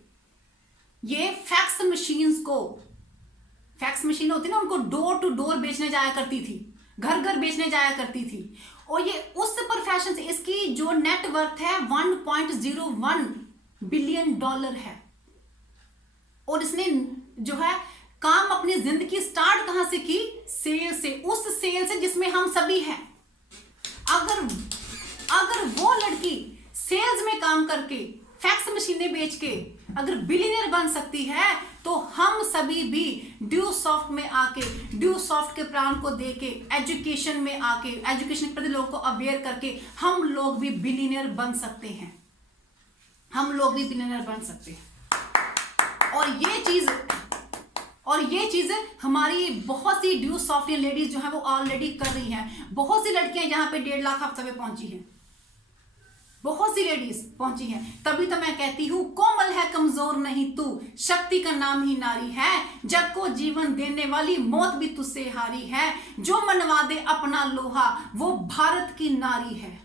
ये फैक्स मशीन होती ना, उनको डोर टू डोर बेचने जाया करती थी, घर बेचने जाया करती थी। और ये उस प्रोफेशन से, इसकी जो नेटवर्थ है 1.01 बिलियन डॉलर है। और इसने जो है काम अपनी जिंदगी स्टार्ट कहां से की? सेल से, उस सेल से जिसमें हम सभी हैं। अगर वो लड़की सेल्स में काम करके, फैक्स मशीनें बेच के अगर बिलियनियर बन सकती है, तो हम सभी भी ड्यू सॉफ्ट में आके, ड्यू सॉफ्ट के प्राण को देके, एजुकेशन में आके, एजुकेशन के प्रति लोगों को अवेयर करके हम लोग भी बिलियनियर बन सकते हैं। और ये चीज हमारी बहुत सी ड्यू सॉफ्टवेयर लेडीज जो है वो ऑलरेडी कर रही हैं। बहुत सी लड़कियां यहाँ पे 1.5 लाख हफ्ते में पहुंची हैं, बहुत सी लेडीज पहुंची हैं। तभी तो मैं कहती हूँ, कोमल है कमजोर नहीं तू, शक्ति का नाम ही नारी है, जग को जीवन देने वाली मौत भी तुझसे हारी है, जो मनवा दे अपना लोहा वो भारत की नारी है।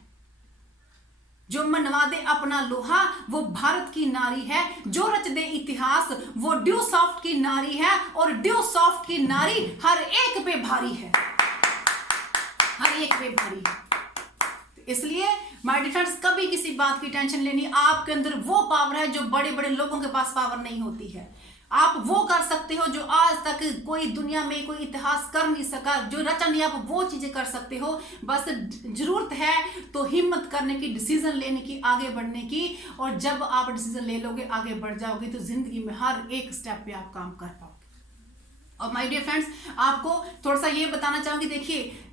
जो मनवा दे अपना लोहा वो भारत की नारी है, जो रच दे इतिहास वो ड्यू सॉफ्ट की नारी है, और ड्यू सॉफ्ट की नारी हर एक पे भारी है, हर एक पे भारी है। इसलिए माय डियर फ्रेंड्स, कभी किसी बात की टेंशन लेनी, आपके अंदर वो पावर है जो बड़े बड़े लोगों के पास पावर नहीं होती है। आप वो कर सकते हो जो आज तक कोई दुनिया में कोई इतिहास कर नहीं सका, जो रचा नहीं, आप वो चीजें कर सकते हो। बस जरूरत है तो हिम्मत करने की, डिसीजन लेने की, आगे बढ़ने की, और जब आप डिसीजन ले लोगे, आगे बढ़ जाओगे, तो जिंदगी में हर एक स्टेप पे आप काम कर पाओगे। और माय डियर फ्रेंड्स, आपको थोड़ा सा ये बताना चाहूंगी, देखिए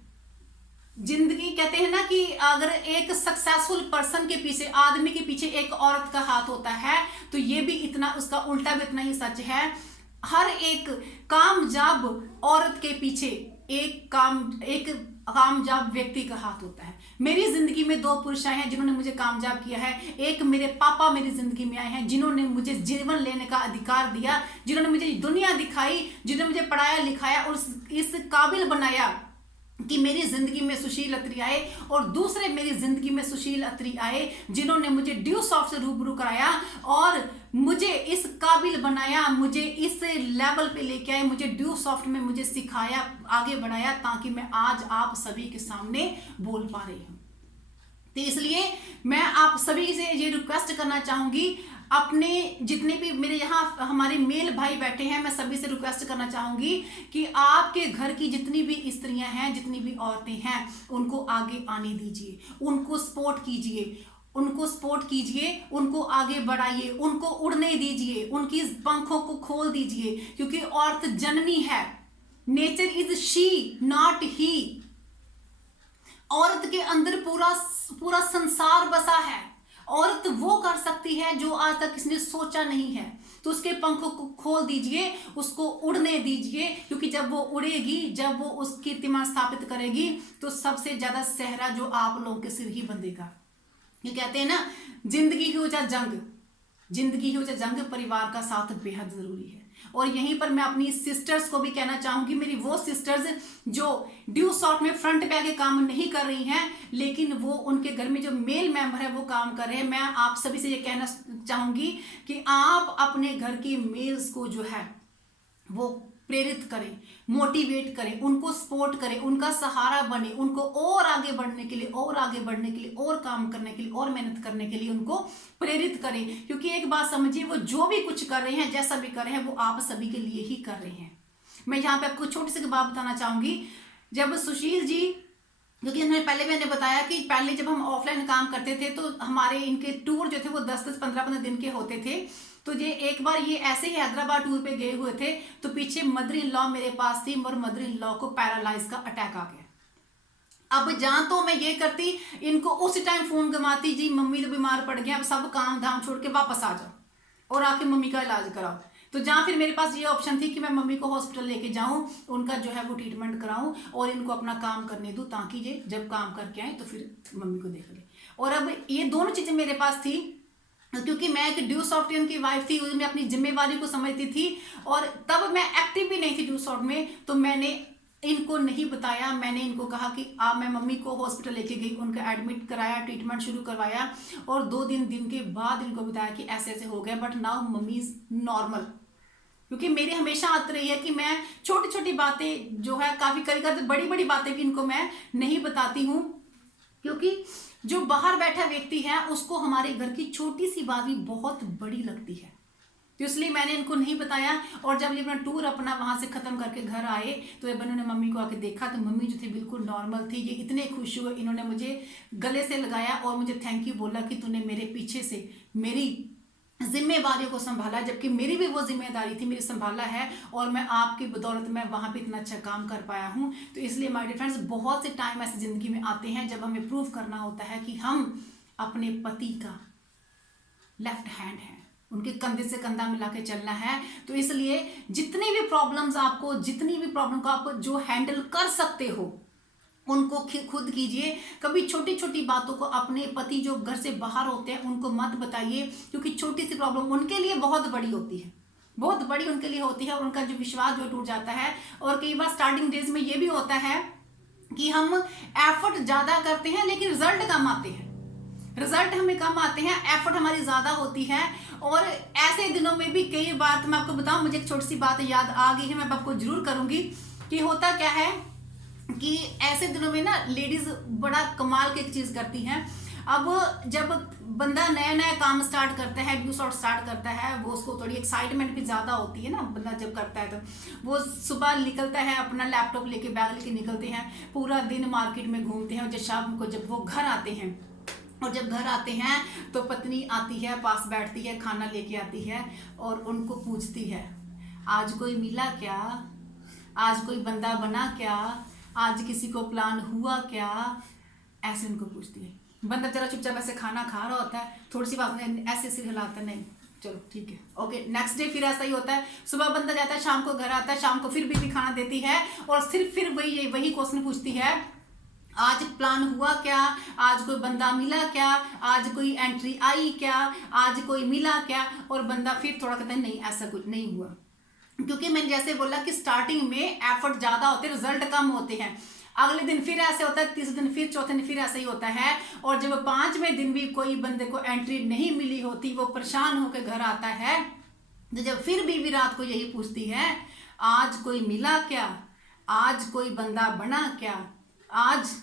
जिंदगी कहते हैं ना कि अगर एक सक्सेसफुल पर्सन के पीछे, आदमी के पीछे एक औरत का हाथ होता है, तो ये भी इतना, उसका उल्टा भी इतना ही सच है। हर एक कामयाब औरत के पीछे एक कामयाब व्यक्ति का हाथ होता है। मेरी जिंदगी में 2 पुरुष आए हैं जिन्होंने मुझे कामयाब किया है। एक मेरे पापा मेरी जिंदगी में आए हैं जिन्होंने मुझे जीवन लेने का अधिकार दिया, जिन्होंने मुझे दुनिया दिखाई, जिन्होंने मुझे पढ़ाया लिखाया और इस काबिल बनाया कि मेरी जिंदगी में सुशील अत्री आए। और दूसरे मेरी जिंदगी में सुशील अत्री आए जिन्होंने मुझे ड्यू सॉफ्ट से रूबरू कराया और मुझे इस काबिल बनाया, मुझे इस लेवल पे लेके आए, मुझे ड्यू सॉफ्ट में मुझे सिखाया, आगे बढ़ाया, ताकि मैं आज आप सभी के सामने बोल पा रही हूं। तो इसलिए मैं आप सभी से ये रिक्वेस्ट करना चाहूंगी, अपने जितने भी मेरे यहाँ हमारे मेल भाई बैठे हैं, मैं सभी से रिक्वेस्ट करना चाहूंगी कि आपके घर की जितनी भी स्त्रियां हैं, जितनी भी औरतें हैं, उनको आगे आने दीजिए, उनको सपोर्ट कीजिए, उनको सपोर्ट कीजिए, उनको आगे बढ़ाइए, उनको उड़ने दीजिए, उनकी पंखों को खोल दीजिए, क्योंकि औरत जननी है। नेचर इज शी नॉट ही। औरत के अंदर पूरा संसार बसा है। औरत वो कर सकती है जो आज तक किसने सोचा नहीं है। तो उसके पंखों को खोल दीजिए, उसको उड़ने दीजिए, क्योंकि जब वो उड़ेगी, जब वो उस कीर्तिमान स्थापित करेगी, तो सबसे ज्यादा सेहरा जो आप लोगों के सिर ही बंधेगा। ये कहते हैं ना, जिंदगी हो चाहे जंग, जिंदगी हो चाहे जंग, परिवार का साथ बेहद जरूरी है। और यहीं पर मैं अपनी सिस्टर्स को भी कहना चाहूंगी, मेरी वो सिस्टर्स जो ड्यू सॉफ्ट में फ्रंट पे आके काम नहीं कर रही हैं, लेकिन वो उनके घर में जो मेल मेंबर है वो काम कर रहे हैं, मैं आप सभी से ये कहना चाहूंगी कि आप अपने घर की मेल्स को जो है वो प्रेरित करें, मोटिवेट करें, उनको सपोर्ट करें, उनका सहारा बने, उनको और आगे बढ़ने के लिए, और आगे बढ़ने के लिए, और काम करने के लिए, और मेहनत करने के लिए उनको प्रेरित करें। क्योंकि एक बात समझिए, वो जो भी कुछ कर रहे हैं, जैसा भी कर रहे हैं, वो आप सभी के लिए ही कर रहे हैं। मैं यहाँ पे आपको छोटी सी बात बताना चाहूंगी। जब सुशील जी, क्योंकि पहले मैंने बताया कि पहले जब हम ऑफलाइन काम करते थे तो हमारे इनके टूर जो थे वो 10-10, 15-15 दिन के होते थे। तो ये एक बार ये ऐसे ही हैदराबाद टूर पे गए हुए थे, तो पीछे मदर इन लॉ मेरे पास थी और मदर इन लॉ को पैरालाइज का अटैक आ गया। अब जहां तो मैं ये करती, इनको उस टाइम फोन घुमाती, जी मम्मी तो बीमार पड़ गए, अब सब काम धाम छोड़ के वापस आ जाओ और आके मम्मी का इलाज कराओ। तो जहाँ फिर मेरे पास ये ऑप्शन थी कि मैं मम्मी को हॉस्पिटल लेके जाऊं, उनका जो है वो ट्रीटमेंट कराऊं और इनको अपना काम करने दूं, ताकि ये जब काम करके आए तो फिर मम्मी को देख ले। और अब ये दोनों चीजें मेरे पास थी, क्योंकि मैं एक ड्यू सॉफ्ट की वाइफ थी, मैं अपनी जिम्मेवारी को समझती थी और तब मैं एक्टिव भी नहीं थी ड्यू सॉफ्ट में। तो मैंने इनको नहीं बताया, मैंने इनको कहा कि मैं मम्मी को हॉस्पिटल लेके गई, उनका एडमिट कराया, ट्रीटमेंट शुरू करवाया और 2 दिन के बाद इनको बताया कि ऐसे ऐसे हो गया, but now mummy is normal. क्योंकि मेरी हमेशा आदत रही है कि मैं छोटी छोटी बातें जो है, काफी कभी बड़ी बड़ी बातें भी इनको मैं नहीं बताती हूँ, क्योंकि जो बाहर बैठा व्यक्ति है उसको हमारे घर की छोटी सी बात भी बहुत बड़ी लगती है। तो इसलिए मैंने इनको नहीं बताया। और जब ये अपना टूर अपना वहां से खत्म करके घर आए तो ये इन्होंने मम्मी को आके देखा, तो मम्मी जो थी बिल्कुल नॉर्मल थी। ये इतने खुश हुए, इन्होंने मुझे गले से लगाया और मुझे थैंक यू बोला कि तूने मेरे पीछे से मेरी जिम्मेवारियों को संभाला, जबकि मेरी भी वो जिम्मेदारी थी, मेरी संभाला है और मैं आपकी बदौलत में वहां पे इतना अच्छा काम कर पाया हूं। तो इसलिए माय डियर फ्रेंड्स, बहुत से टाइम ऐसे जिंदगी में आते हैं जब हमें प्रूव करना होता है कि हम अपने पति का लेफ्ट हैंड है, उनके कंधे से कंधा मिला के चलना है। तो इसलिए जितनी भी प्रॉब्लम को आप जो हैंडल कर सकते हो उनको खुद कीजिए। कभी छोटी छोटी बातों को अपने पति जो घर से बाहर होते हैं उनको मत बताइए, क्योंकि छोटी सी प्रॉब्लम उनके लिए बहुत बड़ी होती है, बहुत बड़ी उनके लिए होती है और उनका जो विश्वास जो टूट जाता है। और कई बार स्टार्टिंग डेज में ये भी होता है कि हम एफर्ट ज्यादा करते हैं लेकिन रिजल्ट कम आते हैं। रिजल्ट हमें कम आते हैं, एफर्ट हमारी ज्यादा होती है। और ऐसे दिनों में भी कई बात मैं आपको बताऊं, मुझे एक छोटी सी बात याद आ गई है, मैं आपको जरूर करूंगी कि होता क्या है कि ऐसे दिनों में ना लेडीज बड़ा कमाल की एक चीज करती हैं। अब जब बंदा नया नया काम स्टार्ट करता है, ड्यू शॉट स्टार्ट करता है, वो उसको थोड़ी एक्साइटमेंट भी ज़्यादा होती है ना, बंदा जब करता है तो वो सुबह निकलता है, अपना लैपटॉप लेके बैग लेके निकलते हैं, पूरा दिन मार्केट में घूमते हैं, और जब शाम को जब वो घर आते हैं, और जब घर आते हैं तो पत्नी आती है, पास बैठती है, खाना लेके आती है और उनको पूछती है, आज कोई मिला क्या, आज कोई बंदा बना क्या, आज किसी को प्लान हुआ क्या, ऐसे उनको पूछती है। बंदा जरा चुपचाप ऐसे खाना खा रहा होता है, थोड़ी सी बात में ऐसे सिर हिलाता है, नहीं चलो ठीक है ओके। नेक्स्ट डे फिर ऐसा ही होता है, सुबह बंदा जाता है, शाम को घर आता है, शाम को फिर बीवी खाना देती है और सिर्फ फिर वही क्वेश्चन पूछती है, आज प्लान हुआ क्या, आज कोई बंदा मिला क्या, आज कोई एंट्री आई क्या, आज कोई मिला क्या। और बंदा फिर थोड़ा कहता है नहीं ऐसा कुछ नहीं हुआ, क्योंकि मैंने जैसे बोला कि स्टार्टिंग में एफर्ट ज्यादा होते हैं, रिजल्ट कम होते हैं। अगले दिन फिर ऐसे होता है, तीसरे दिन फिर, चौथे दिन फिर ऐसा ही होता है। और जब 5वें दिन भी कोई बंदे को एंट्री नहीं मिली होती, वो परेशान होकर घर आता है, तो जब फिर बीवी रात को यही पूछती है, आज कोई मिला क्या, आज कोई बंदा बना क्या, आज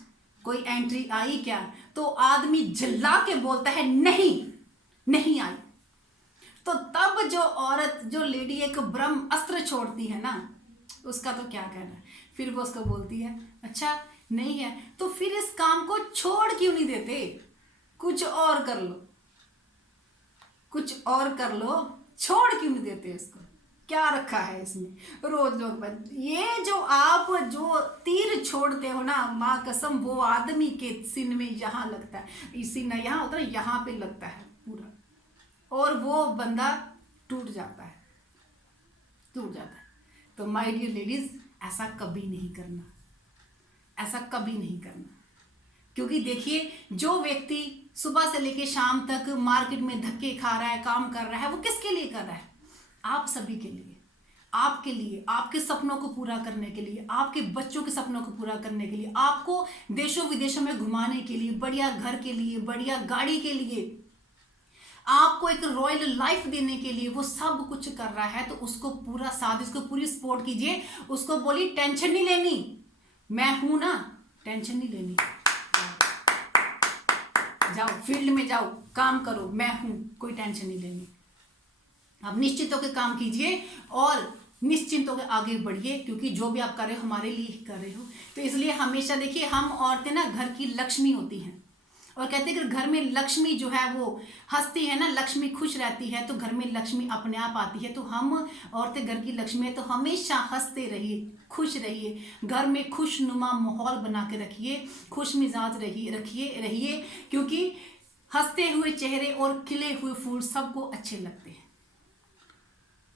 कोई एंट्री आई क्या, तो आदमी चिल्ला के बोलता है नहीं आई। तो तब जो औरत, जो लेडी एक ब्रह्म अस्त्र छोड़ती है ना, उसका तो क्या कहना है। फिर वो उसको बोलती है अच्छा नहीं है तो फिर इस काम को छोड़ क्यों नहीं देते, कुछ और कर लो, कुछ और कर लो, छोड़ क्यों नहीं देते इसको, क्या रखा है इसमें रोज लोग। ये जो आप जो तीर छोड़ते हो ना, माँ कसम, वो आदमी के सीने में यहाँ लगता है, इसी ना यहाँ होता है, यहाँ पे लगता है पूरा, और वो बंदा टूट जाता है। तो माय डियर लेडीज, ऐसा कभी नहीं करना, ऐसा कभी नहीं करना। क्योंकि देखिए, जो व्यक्ति सुबह से लेके शाम तक मार्केट में धक्के खा रहा है, काम कर रहा है, वो किसके लिए कर रहा है? आप सभी के लिए, आपके लिए, आपके सपनों को पूरा करने के लिए, आपके बच्चों के सपनों को पूरा करने के लिए, आपको देशों विदेशों में घुमाने के लिए, बढ़िया घर के लिए, बढ़िया गाड़ी के लिए, आपको एक रॉयल लाइफ देने के लिए वो सब कुछ कर रहा है। तो उसको पूरा साथ, उसको पूरी सपोर्ट कीजिए, उसको बोलिए टेंशन नहीं लेनी, मैं हूं ना, टेंशन नहीं लेनी, जाओ फील्ड में जाओ, काम करो, मैं हूं, कोई टेंशन नहीं लेनी। आप निश्चित होकर काम कीजिए और निश्चिंत होकर आगे बढ़िए, क्योंकि जो भी आप कर रहे हो हमारे लिए ही कर रहे हो। तो इसलिए हमेशा देखिए, हम औरतें ना घर की लक्ष्मी होती हैं, और कहते हैं कि घर में लक्ष्मी जो है वो हंसती है ना, लक्ष्मी खुश रहती है तो घर में लक्ष्मी अपने आप आती है। तो हम औरतें घर की लक्ष्मी है, तो हमेशा हंसते रहिए, खुश रहिए, घर में खुशनुमा माहौल बना के रखिए, खुश मिजाज रहिए, क्योंकि हंसते हुए चेहरे और खिले हुए फूल सबको अच्छे लगते हैं।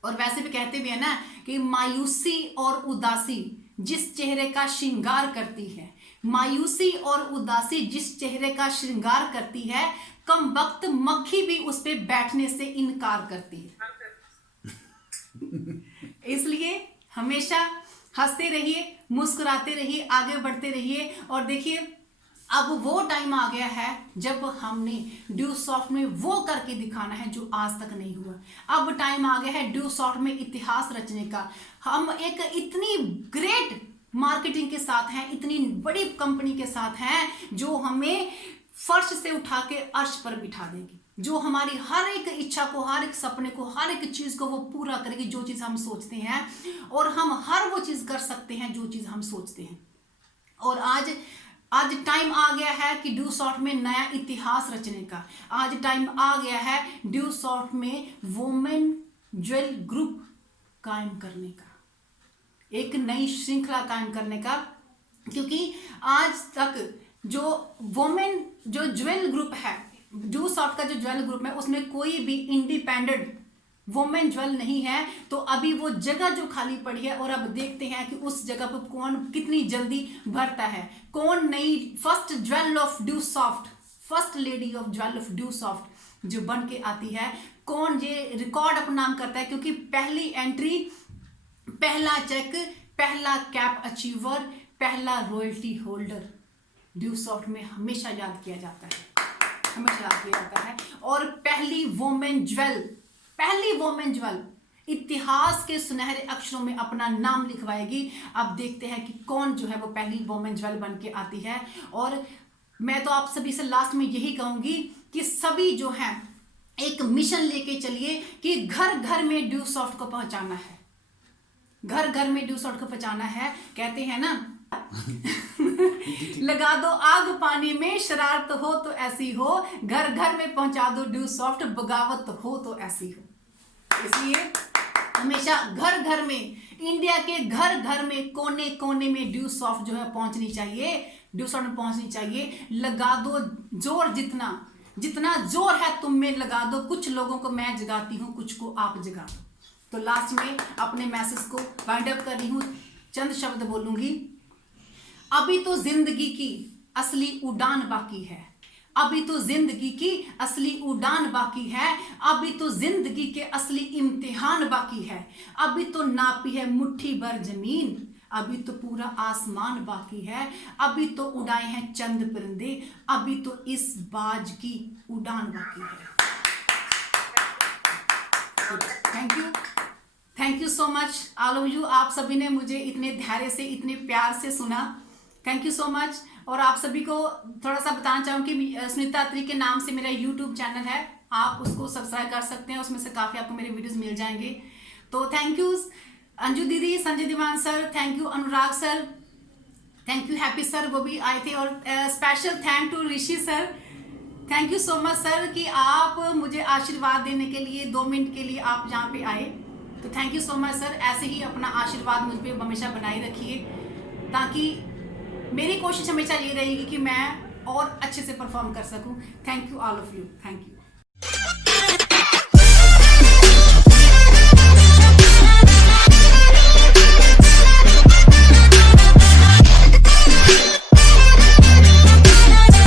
और वैसे भी कहते भी है ना कि मायूसी और उदासी जिस चेहरे का श्रृंगार करती है, मायूसी और उदासी जिस चेहरे का श्रृंगार करती है, कम वक्त मक्खी भी उस पे बैठने से इनकार करती है। इसलिए हमेशा हंसते रहिए, मुस्कुराते रहिए, आगे बढ़ते रहिए। और देखिए, अब वो टाइम आ गया है जब हमने ड्यू सॉफ्ट में वो करके दिखाना है जो आज तक नहीं हुआ। अब टाइम आ गया है ड्यू सॉफ्ट में इतिहास रचने का। हम एक इतनी ग्रेट मार्केटिंग के साथ हैं, इतनी बड़ी कंपनी के साथ हैं, जो हमें फर्श से उठा के अर्श पर बिठा देगी, जो हमारी हर एक इच्छा को, हर एक सपने को, हर एक चीज को वो पूरा करेगी, जो चीज हम सोचते हैं। और हम हर वो चीज कर सकते हैं जो चीज हम सोचते हैं। और आज टाइम आ गया है कि ड्यू सॉफ्ट में नया इतिहास रचने का। आज टाइम आ गया है ड्यू सॉफ्ट में वुमेन ज्वेल ग्रुप कायम करने का, एक नई श्रृंखला कायम करने का। क्योंकि आज तक जो वुमेन जो ज्वेल ग्रुप है, ड्यू सॉफ्ट का जो ज्वेल ग्रुप है, उसमें कोई भी इंडिपेंडेंट वुमेन ज्वेल नहीं है। तो अभी वो जगह जो खाली पड़ी है, और अब देखते हैं कि उस जगह पर कौन कितनी जल्दी भरता है, कौन नई first jewel of due soft, first lady of jewel of due soft जो बन के आती है, कौन ये रिकॉर्ड अपना नाम करता है। क्योंकि पहली एंट्री, पहला चेक, पहला कैप अचीवर, पहला रॉयल्टी होल्डर ड्यू सॉफ्ट में हमेशा याद किया जाता है। हमेशा याद किया जाता है। और पहली वुमेन ज्वेल इतिहास के सुनहरे अक्षरों में अपना नाम लिखवाएगी। अब देखते हैं कि कौन जो है वो पहली वुमेन ज्वेल बन के आती है। और मैं तो आप सभी से लास्ट में यही कहूंगी कि सभी जो हैं एक मिशन लेके चलिए कि घर घर में ड्यू सॉफ्ट को पहुंचाना है, घर घर में ड्यू सॉफ्ट को पहुंचाना है। कहते हैं ना लगा दो आग पानी में, शरारत हो तो ऐसी हो, घर घर में पहुंचा दो ड्यू सॉफ्ट, बगावत हो तो ऐसी हो। इसलिए हमेशा घर घर में, इंडिया के घर घर में, कोने कोने में ड्यू सॉफ्ट जो है पहुंचनी चाहिए, ड्यू सॉफ्ट में पहुंचनी चाहिए। लगा दो जोर, जितना जोर है तुम में लगा दो, कुछ लोगों को मैं जगाती हूँ, कुछ को आप जगा दो। तो लास्ट में अपने मैसेज को वाइंड अप कर रही हूँ, चंद शब्द बोलूंगी। अभी तो जिंदगी की असली उड़ान बाकी है, अभी तो जिंदगी की असली उड़ान बाकी है, अभी तो जिंदगी के असली इम्तिहान बाकी है, अभी तो नापी है मुट्ठी भर जमीन, अभी तो पूरा आसमान बाकी है, अभी तो उड़ाए हैं चंद परिंदे, अभी तो इस बाज की उड़ान बाकी है। Thank you so much all of you. आप सभी ने मुझे इतने धैर्य से, इतने प्यार से सुना। Thank you so much. और आप सभी को थोड़ा सा बताना चाहूँगी कि सुनीता अत्री के नाम से मेरा यूट्यूब चैनल है, आप उसको सब्सक्राइब कर सकते हैं, उसमें से काफ़ी आपको मेरे वीडियोस मिल जाएंगे। तो थैंक यू अंजू दीदी, Sanjay Diwan sir, thank you Anurag sir, thank you Happy sir, वो भी आए थे। और special thank to Rishi sir, thank you so much sir कि आप मुझे आशीर्वाद देने के लिए 2 मिनट के लिए आप यहाँ पे आए। तो thank you so much sir. ऐसे ही अपना आशीर्वाद मुझ पर हमेशा बनाए रखिए, ताकि मेरी कोशिश हमेशा ये रहेगी कि मैं और अच्छे से परफॉर्म कर सकूं। Thank you all of you, thank you.